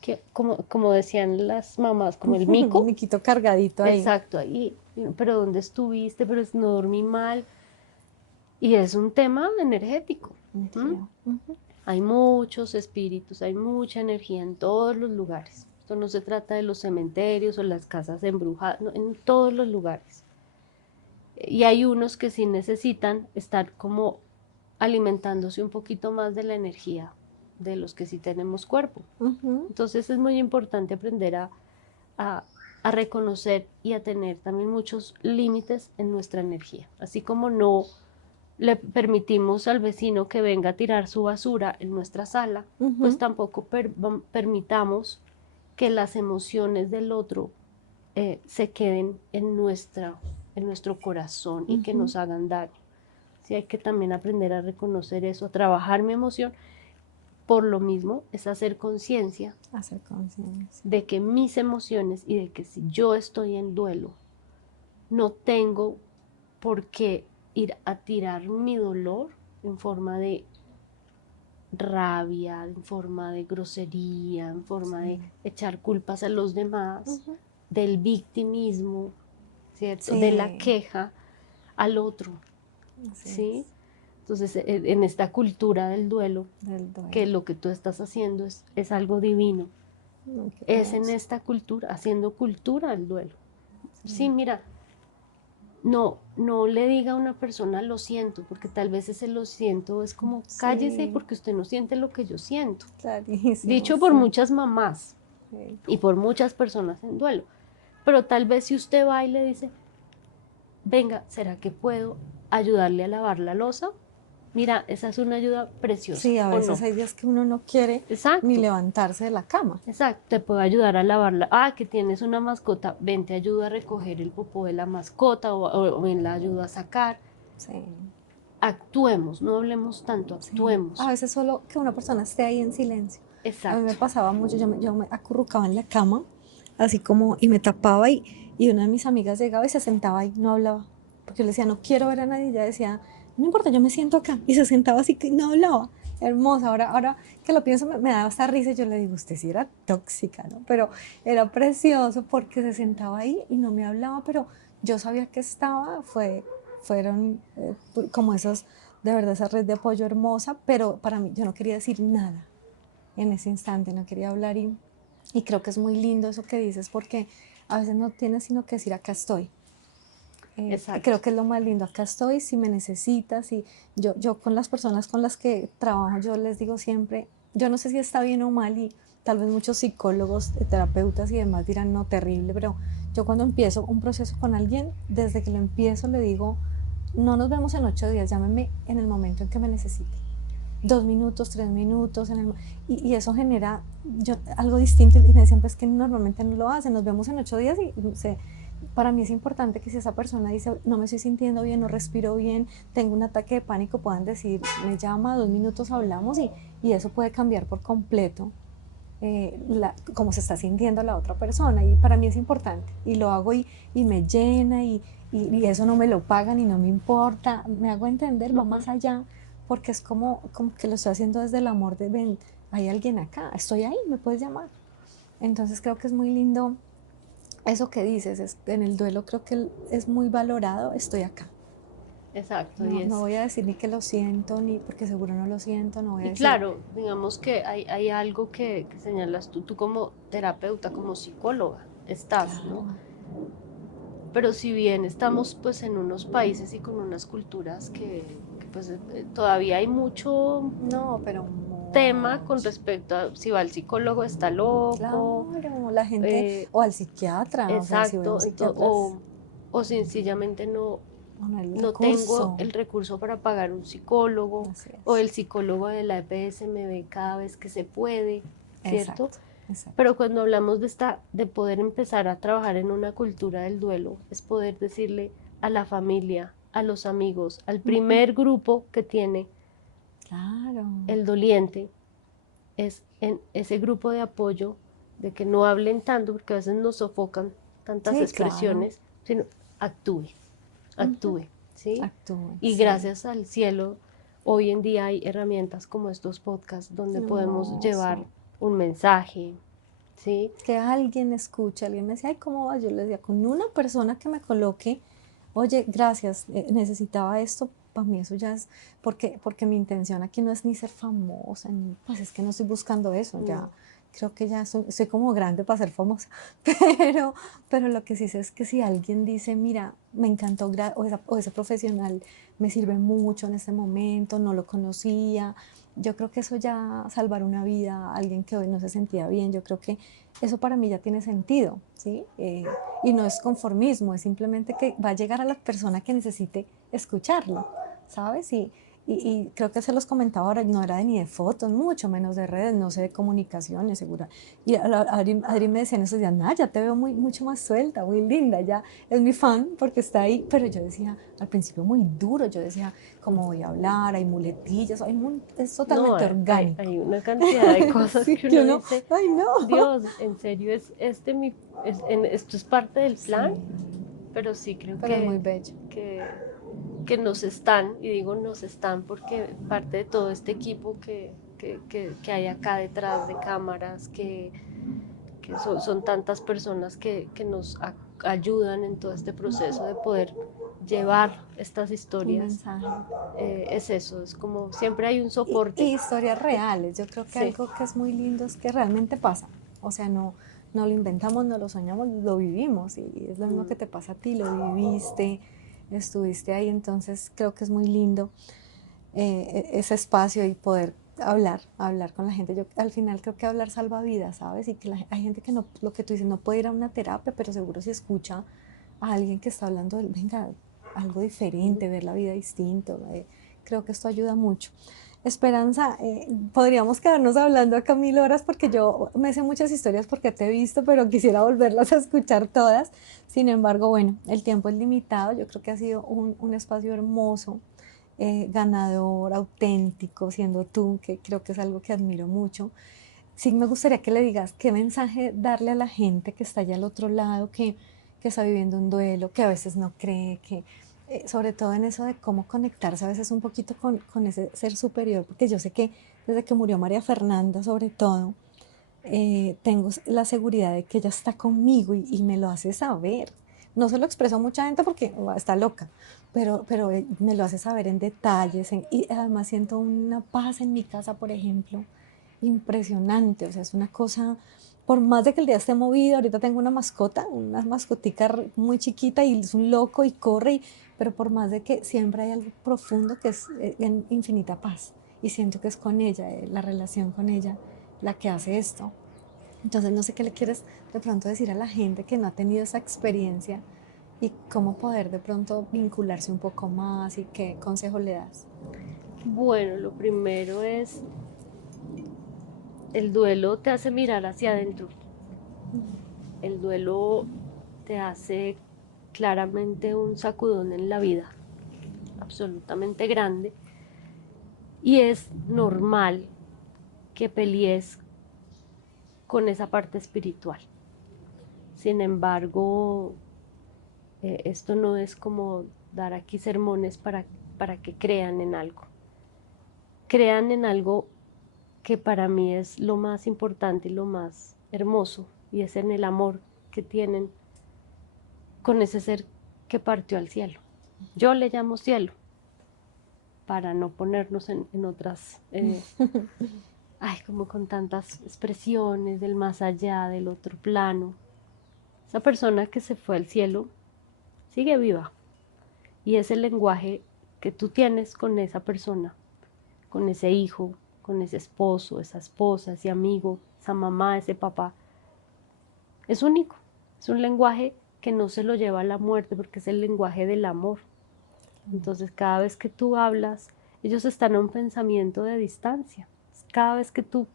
que como decían las mamás, como el mico. Un miquito cargadito ahí. Exacto, ahí, pero ¿dónde estuviste? Pero no dormí mal. Y es un tema energético. Hay muchos espíritus, hay mucha energía en todos los lugares. Esto no se trata de los cementerios o las casas embrujadas, no, en todos los lugares. Y hay unos que sí necesitan estar como alimentándose un poquito más de la energía de los que sí tenemos cuerpo. Entonces es muy importante aprender a reconocer y a tener también muchos límites en nuestra energía. Así como no le permitimos al vecino que venga a tirar su basura en nuestra sala, pues tampoco permitamos que las emociones del otro se queden en nuestro corazón y que nos hagan daño. Sí, hay que también aprender a reconocer eso, a trabajar mi emoción. Por lo mismo, es hacer conciencia de que mis emociones, y de que si yo estoy en duelo, no tengo por qué ir a tirar mi dolor en forma de rabia, en forma de grosería, en forma de echar culpas a los demás, del victimismo, ¿cierto? De la queja al otro, ¿sí? Entonces, en esta cultura del duelo, que lo que tú estás haciendo es algo divino, es en esta cultura, haciendo cultura del duelo. Sí, mira, no le diga a una persona lo siento, porque tal vez ese lo siento es como cállese porque usted no siente lo que yo siento. Clarísimo, Dicho por muchas mamás y por muchas personas en duelo. Pero tal vez si usted va y le dice, venga, ¿será que puedo ayudarle a lavar la loza? Mira, esa es una ayuda preciosa. Sí, a ¿o veces no? hay días que uno no quiere Exacto. ni levantarse de la cama. Exacto, te puedo ayudar a lavarla. Ah, que tienes una mascota, ven, te ayudo a recoger el popó de la mascota o ven, la ayudo a sacar. Sí. Actuemos, no hablemos tanto, actuemos. Sí. A veces solo que una persona esté ahí en silencio. Exacto. A mí me pasaba mucho, yo me acurrucaba en la cama, así como, y me tapaba y una de mis amigas llegaba y se sentaba y no hablaba. Porque yo le decía, no quiero ver a nadie, y ella decía, no importa, yo me siento acá. Y se sentaba así que no hablaba. Hermosa, ahora que lo pienso me da hasta risa y yo le digo, usted sí era tóxica, ¿no? Pero era precioso porque se sentaba ahí y no me hablaba, pero yo sabía que estaba, fueron como esos, de verdad, esa red de apoyo hermosa, pero para mí yo no quería decir nada en ese instante, no quería hablar y creo que es muy lindo eso que dices porque a veces no tienes sino que decir acá estoy. Creo que es lo más lindo, acá estoy, si me necesitas, y yo con las personas con las que trabajo, yo les digo siempre, yo no sé si está bien o mal y tal vez muchos psicólogos, terapeutas y demás dirán no, terrible, pero yo cuando empiezo un proceso con alguien, desde que lo empiezo le digo, no nos vemos en 8 días, llámeme en el momento en que me necesite. 2 minutos, 3 minutos, y eso genera algo distinto y me decían pues que normalmente no lo hacen, nos vemos en 8 días y para mí es importante que si esa persona dice no me estoy sintiendo bien, no respiro bien, tengo un ataque de pánico, puedan decir, me llama, 2 minutos hablamos y eso puede cambiar por completo cómo se está sintiendo la otra persona y para mí es importante y lo hago y me llena y eso no me lo pagan y no me importa, me hago entender, va más allá porque es como que lo estoy haciendo desde el amor de ven, hay alguien acá, estoy ahí, me puedes llamar. Entonces creo que es muy lindo eso que dices, en el duelo creo que es muy valorado, estoy acá. Exacto. No voy a decir ni que lo siento, ni porque seguro no lo siento, no voy a y decir. claro, digamos que hay algo que señalas tú como terapeuta, como psicóloga, estás, Claro. ¿no? Pero si bien estamos pues en unos países y con unas culturas que pues todavía hay mucho tema con respecto a si va al psicólogo está loco. Claro, la gente, o al psiquiatra, exacto, o sea, si vemos psiquiatras. O sencillamente no tengo el recurso para pagar un psicólogo, o el psicólogo de la EPS me ve cada vez que se puede, ¿cierto? Exacto. Exacto. Pero cuando hablamos de poder empezar a trabajar en una cultura del duelo, es poder decirle a la familia, a los amigos, al primer grupo que tiene el doliente, es en ese grupo de apoyo, de que no hablen tanto, porque a veces nos sofocan tantas expresiones, sino actúe, ¿sí? Actúe, y gracias al cielo, hoy en día hay herramientas como estos podcasts donde podemos llevar un mensaje, ¿sí? Que alguien escuche, alguien me decía, ay, ¿cómo vas? Yo le decía, con una persona que me coloque, oye, gracias, necesitaba esto, para mí eso ya es, porque mi intención aquí no es ni ser famosa, ni, pues es que no estoy buscando eso, ya creo que ya soy como grande para ser famosa, pero lo que sí sé es que si alguien dice, mira, me encantó, o ese profesional me sirve mucho en este momento, no lo conocía, yo creo que eso ya salvar una vida, alguien que hoy no se sentía bien, yo creo que eso para mí ya tiene sentido, ¿sí? Y no es conformismo, es simplemente que va a llegar a la persona que necesite escucharlo, ¿sabes? Y creo que se los comentaba ahora, no era ni de fotos, mucho menos de redes, no sé, de comunicaciones, segura. Y Adri me decía en esos días, nada, ya te veo mucho más suelta, muy linda, ya es mi fan porque está ahí, pero yo decía, al principio muy duro, yo decía, ¿cómo voy a hablar? Hay muletillas, es totalmente orgánico. Hay una cantidad de cosas sí, que uno dice, ay, no. Dios, en serio, esto es parte del plan, pero sí creo pero es muy bello. Que nos están, y digo nos están porque parte de todo este equipo que hay acá detrás de cámaras, que son tantas personas que nos ayudan en todo este proceso de poder llevar estas historias. Es eso, es como siempre hay un soporte. Y historias reales, yo creo que algo que es muy lindo es que realmente pasa, o sea, no lo inventamos, no lo soñamos, lo vivimos y es lo mismo que te pasa a ti, lo viviste, estuviste ahí, entonces creo que es muy lindo ese espacio y poder hablar con la gente. Yo al final creo que hablar salva vidas, ¿sabes? Y que hay gente que no, lo que tú dices, no puede ir a una terapia, pero seguro si escucha a alguien que está hablando de, venga, algo diferente, ver la vida distinto. creo que esto ayuda mucho. Esperanza, podríamos quedarnos hablando acá 1000 horas porque yo me sé muchas historias porque te he visto, pero quisiera volverlas a escuchar todas. Sin embargo, bueno, el tiempo es limitado. Yo creo que ha sido un espacio hermoso, ganador, auténtico, siendo tú, que creo que es algo que admiro mucho. Sí me gustaría que le digas qué mensaje darle a la gente que está allá al otro lado, que está viviendo un duelo, que a veces no cree, que sobre todo en eso de cómo conectarse a veces un poquito con ese ser superior, porque yo sé que desde que murió María Fernanda, sobre todo, tengo la seguridad de que ella está conmigo y me lo hace saber. No se lo expresó a mucha gente porque está loca, pero me lo hace saber en detalles y además siento una paz en mi casa, por ejemplo, impresionante. O sea, es una cosa, por más de que el día esté movido, ahorita tengo una mascotica muy chiquita y es un loco y corre, pero por más de que siempre hay algo profundo que es en infinita paz y siento que es con ella, la relación con ella la que hace esto. Entonces no sé qué le quieres de pronto decir a la gente que no ha tenido esa experiencia y cómo poder de pronto vincularse un poco más y qué consejo le das. Bueno, lo primero es, el duelo te hace mirar hacia adentro. El duelo te hace claramente un sacudón en la vida, absolutamente grande. Y es normal que pelees con esa parte espiritual. Sin embargo, esto no es como dar aquí sermones para que crean en algo. Crean en algo que para mí es lo más importante y lo más hermoso, y es en el amor que tienen con ese ser que partió al cielo. Yo le llamo cielo, para no ponernos en otras, como con tantas expresiones del más allá, del otro plano. Esa persona que se fue al cielo sigue viva, y es el lenguaje que tú tienes con esa persona, con ese hijo, con ese esposo, esa esposa, ese amigo, esa mamá, ese papá. Es único, es un lenguaje que no se lo lleva a la muerte porque es el lenguaje del amor. Entonces cada vez que tú hablas, ellos están a un pensamiento de distancia. Cada vez que tú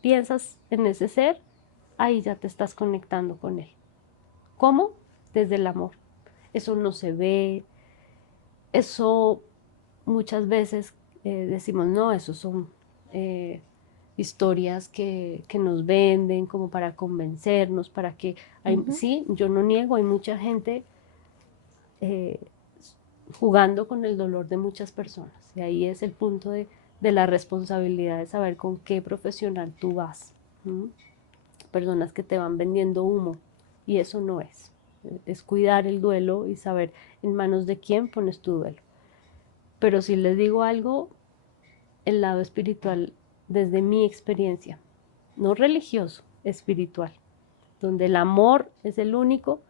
piensas en ese ser, ahí ya te estás conectando con él. ¿Cómo? Desde el amor. Eso no se ve, eso muchas veces decimos, no, eso son historias que nos venden como para convencernos, para que, sí, yo no niego, hay mucha gente eh, jugando con el dolor de muchas personas, y ahí es el punto de la responsabilidad de saber con qué profesional tú vas. Personas que te van vendiendo humo, y eso no es cuidar el duelo y saber en manos de quién pones tu duelo. Pero si les digo algo, el lado espiritual, desde mi experiencia, no religioso, espiritual, donde el amor es el único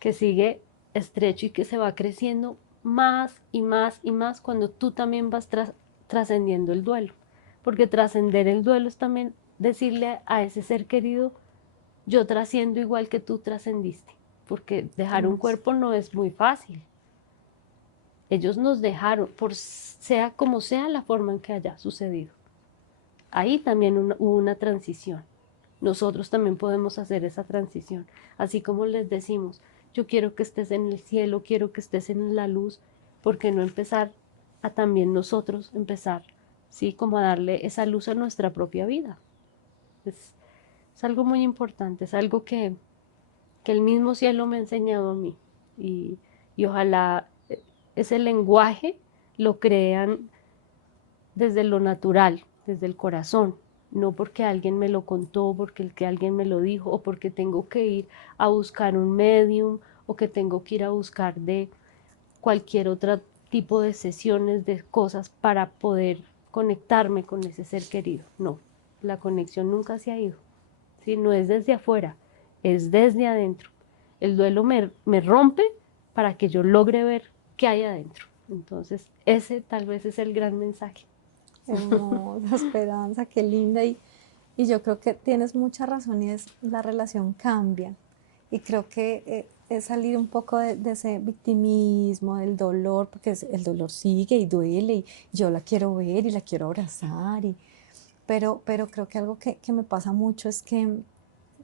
que sigue estrecho y que se va creciendo más y más y más cuando tú también vas trascendiendo el duelo. Porque trascender el duelo es también decirle a ese ser querido, yo trasciendo igual que tú trascendiste, porque dejar un cuerpo no es muy fácil. Ellos nos dejaron, por sea como sea la forma en que haya sucedido. Ahí también hubo una transición. Nosotros también podemos hacer esa transición. Así como les decimos, yo quiero que estés en el cielo, quiero que estés en la luz, ¿por qué no empezar a también nosotros empezar, sí, como a darle esa luz a nuestra propia vida? Es algo muy importante, es algo que el mismo cielo me ha enseñado a mí, y ojalá ese lenguaje lo crean desde lo natural, desde el corazón, no porque alguien me lo contó, porque el que alguien me lo dijo, o porque tengo que ir a buscar un medium, o que tengo que ir a buscar de cualquier otro tipo de sesiones, de cosas para poder conectarme con ese ser querido. No, la conexión nunca se ha ido, ¿sí? No es desde afuera, es desde adentro. El duelo me rompe para que yo logre ver qué hay adentro. Entonces, ese tal vez es el gran mensaje. Hermosa, Esperanza, qué linda. Y yo creo que tienes mucha razón y es la relación cambia. Y creo que es salir un poco de ese victimismo, del dolor, porque el dolor sigue y duele y yo la quiero ver y la quiero abrazar, pero creo que algo que me pasa mucho es que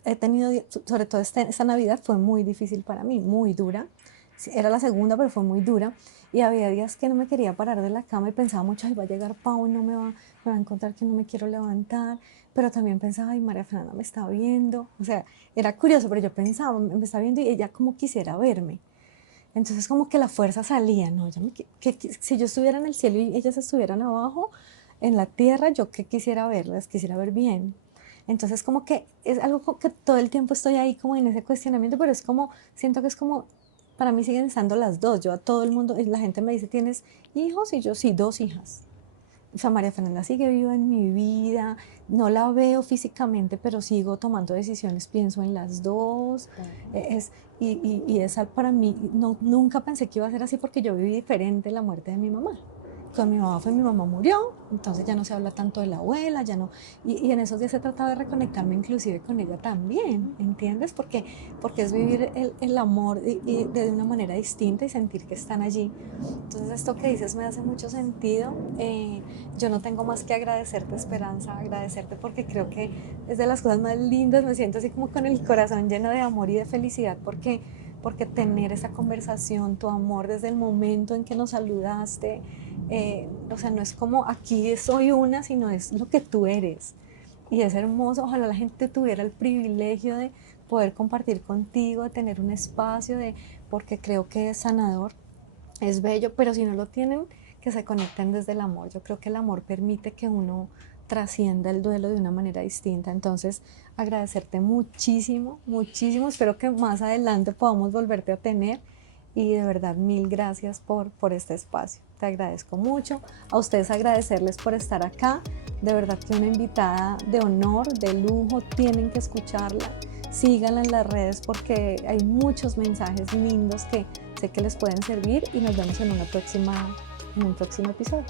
he tenido, sobre todo esta Navidad fue muy difícil para mí, muy dura. Sí, era la segunda, pero fue muy dura. Y había días que no me quería parar de la cama y pensaba mucho, ay, va a llegar Pau, no me va a encontrar que no me quiero levantar. Pero también pensaba, ay, María Fernanda me está viendo. O sea, era curioso, pero yo pensaba, me está viendo y ella como quisiera verme. Entonces como que la fuerza salía, ¿no? Si yo estuviera en el cielo y ellas estuvieran abajo, en la tierra, yo que quisiera verlas, quisiera ver bien. Entonces como que es algo que todo el tiempo estoy ahí como en ese cuestionamiento, pero es como, siento que es como, para mí siguen estando las dos. Yo a todo el mundo, la gente me dice, ¿tienes hijos? Y yo sí, 2 hijas. O sea, María Fernanda sigue viva en mi vida, no la veo físicamente, pero sigo tomando decisiones, pienso en las dos. Es, y esa para mí, no, nunca pensé que iba a ser así porque yo viví diferente la muerte de mi mamá. Con mi mamá mi mamá murió, entonces ya no se habla tanto de la abuela, ya no, y en esos días he tratado de reconectarme inclusive con ella también, ¿entiendes? Porque es vivir el amor y de una manera distinta y sentir que están allí. Entonces esto que dices me hace mucho sentido. Yo no tengo más que agradecerte, Esperanza, agradecerte porque creo que es de las cosas más lindas, me siento así como con el corazón lleno de amor y de felicidad porque tener esa conversación, tu amor desde el momento en que nos saludaste, o sea, no es como aquí soy una, sino es lo que tú eres. Y es hermoso, ojalá la gente tuviera el privilegio de poder compartir contigo, de tener un espacio, porque creo que es sanador, es bello, pero si no lo tienen, que se conecten desde el amor. Yo creo que el amor permite que uno trascienda el duelo de una manera distinta. Entonces, agradecerte muchísimo, muchísimo. Espero que más adelante podamos volverte a tener. Y de verdad, mil gracias por este espacio. Te agradezco mucho. A ustedes agradecerles por estar acá. De verdad que una invitada de honor, de lujo, tienen que escucharla. Síganla en las redes porque hay muchos mensajes lindos que sé que les pueden servir y nos vemos en un próximo episodio.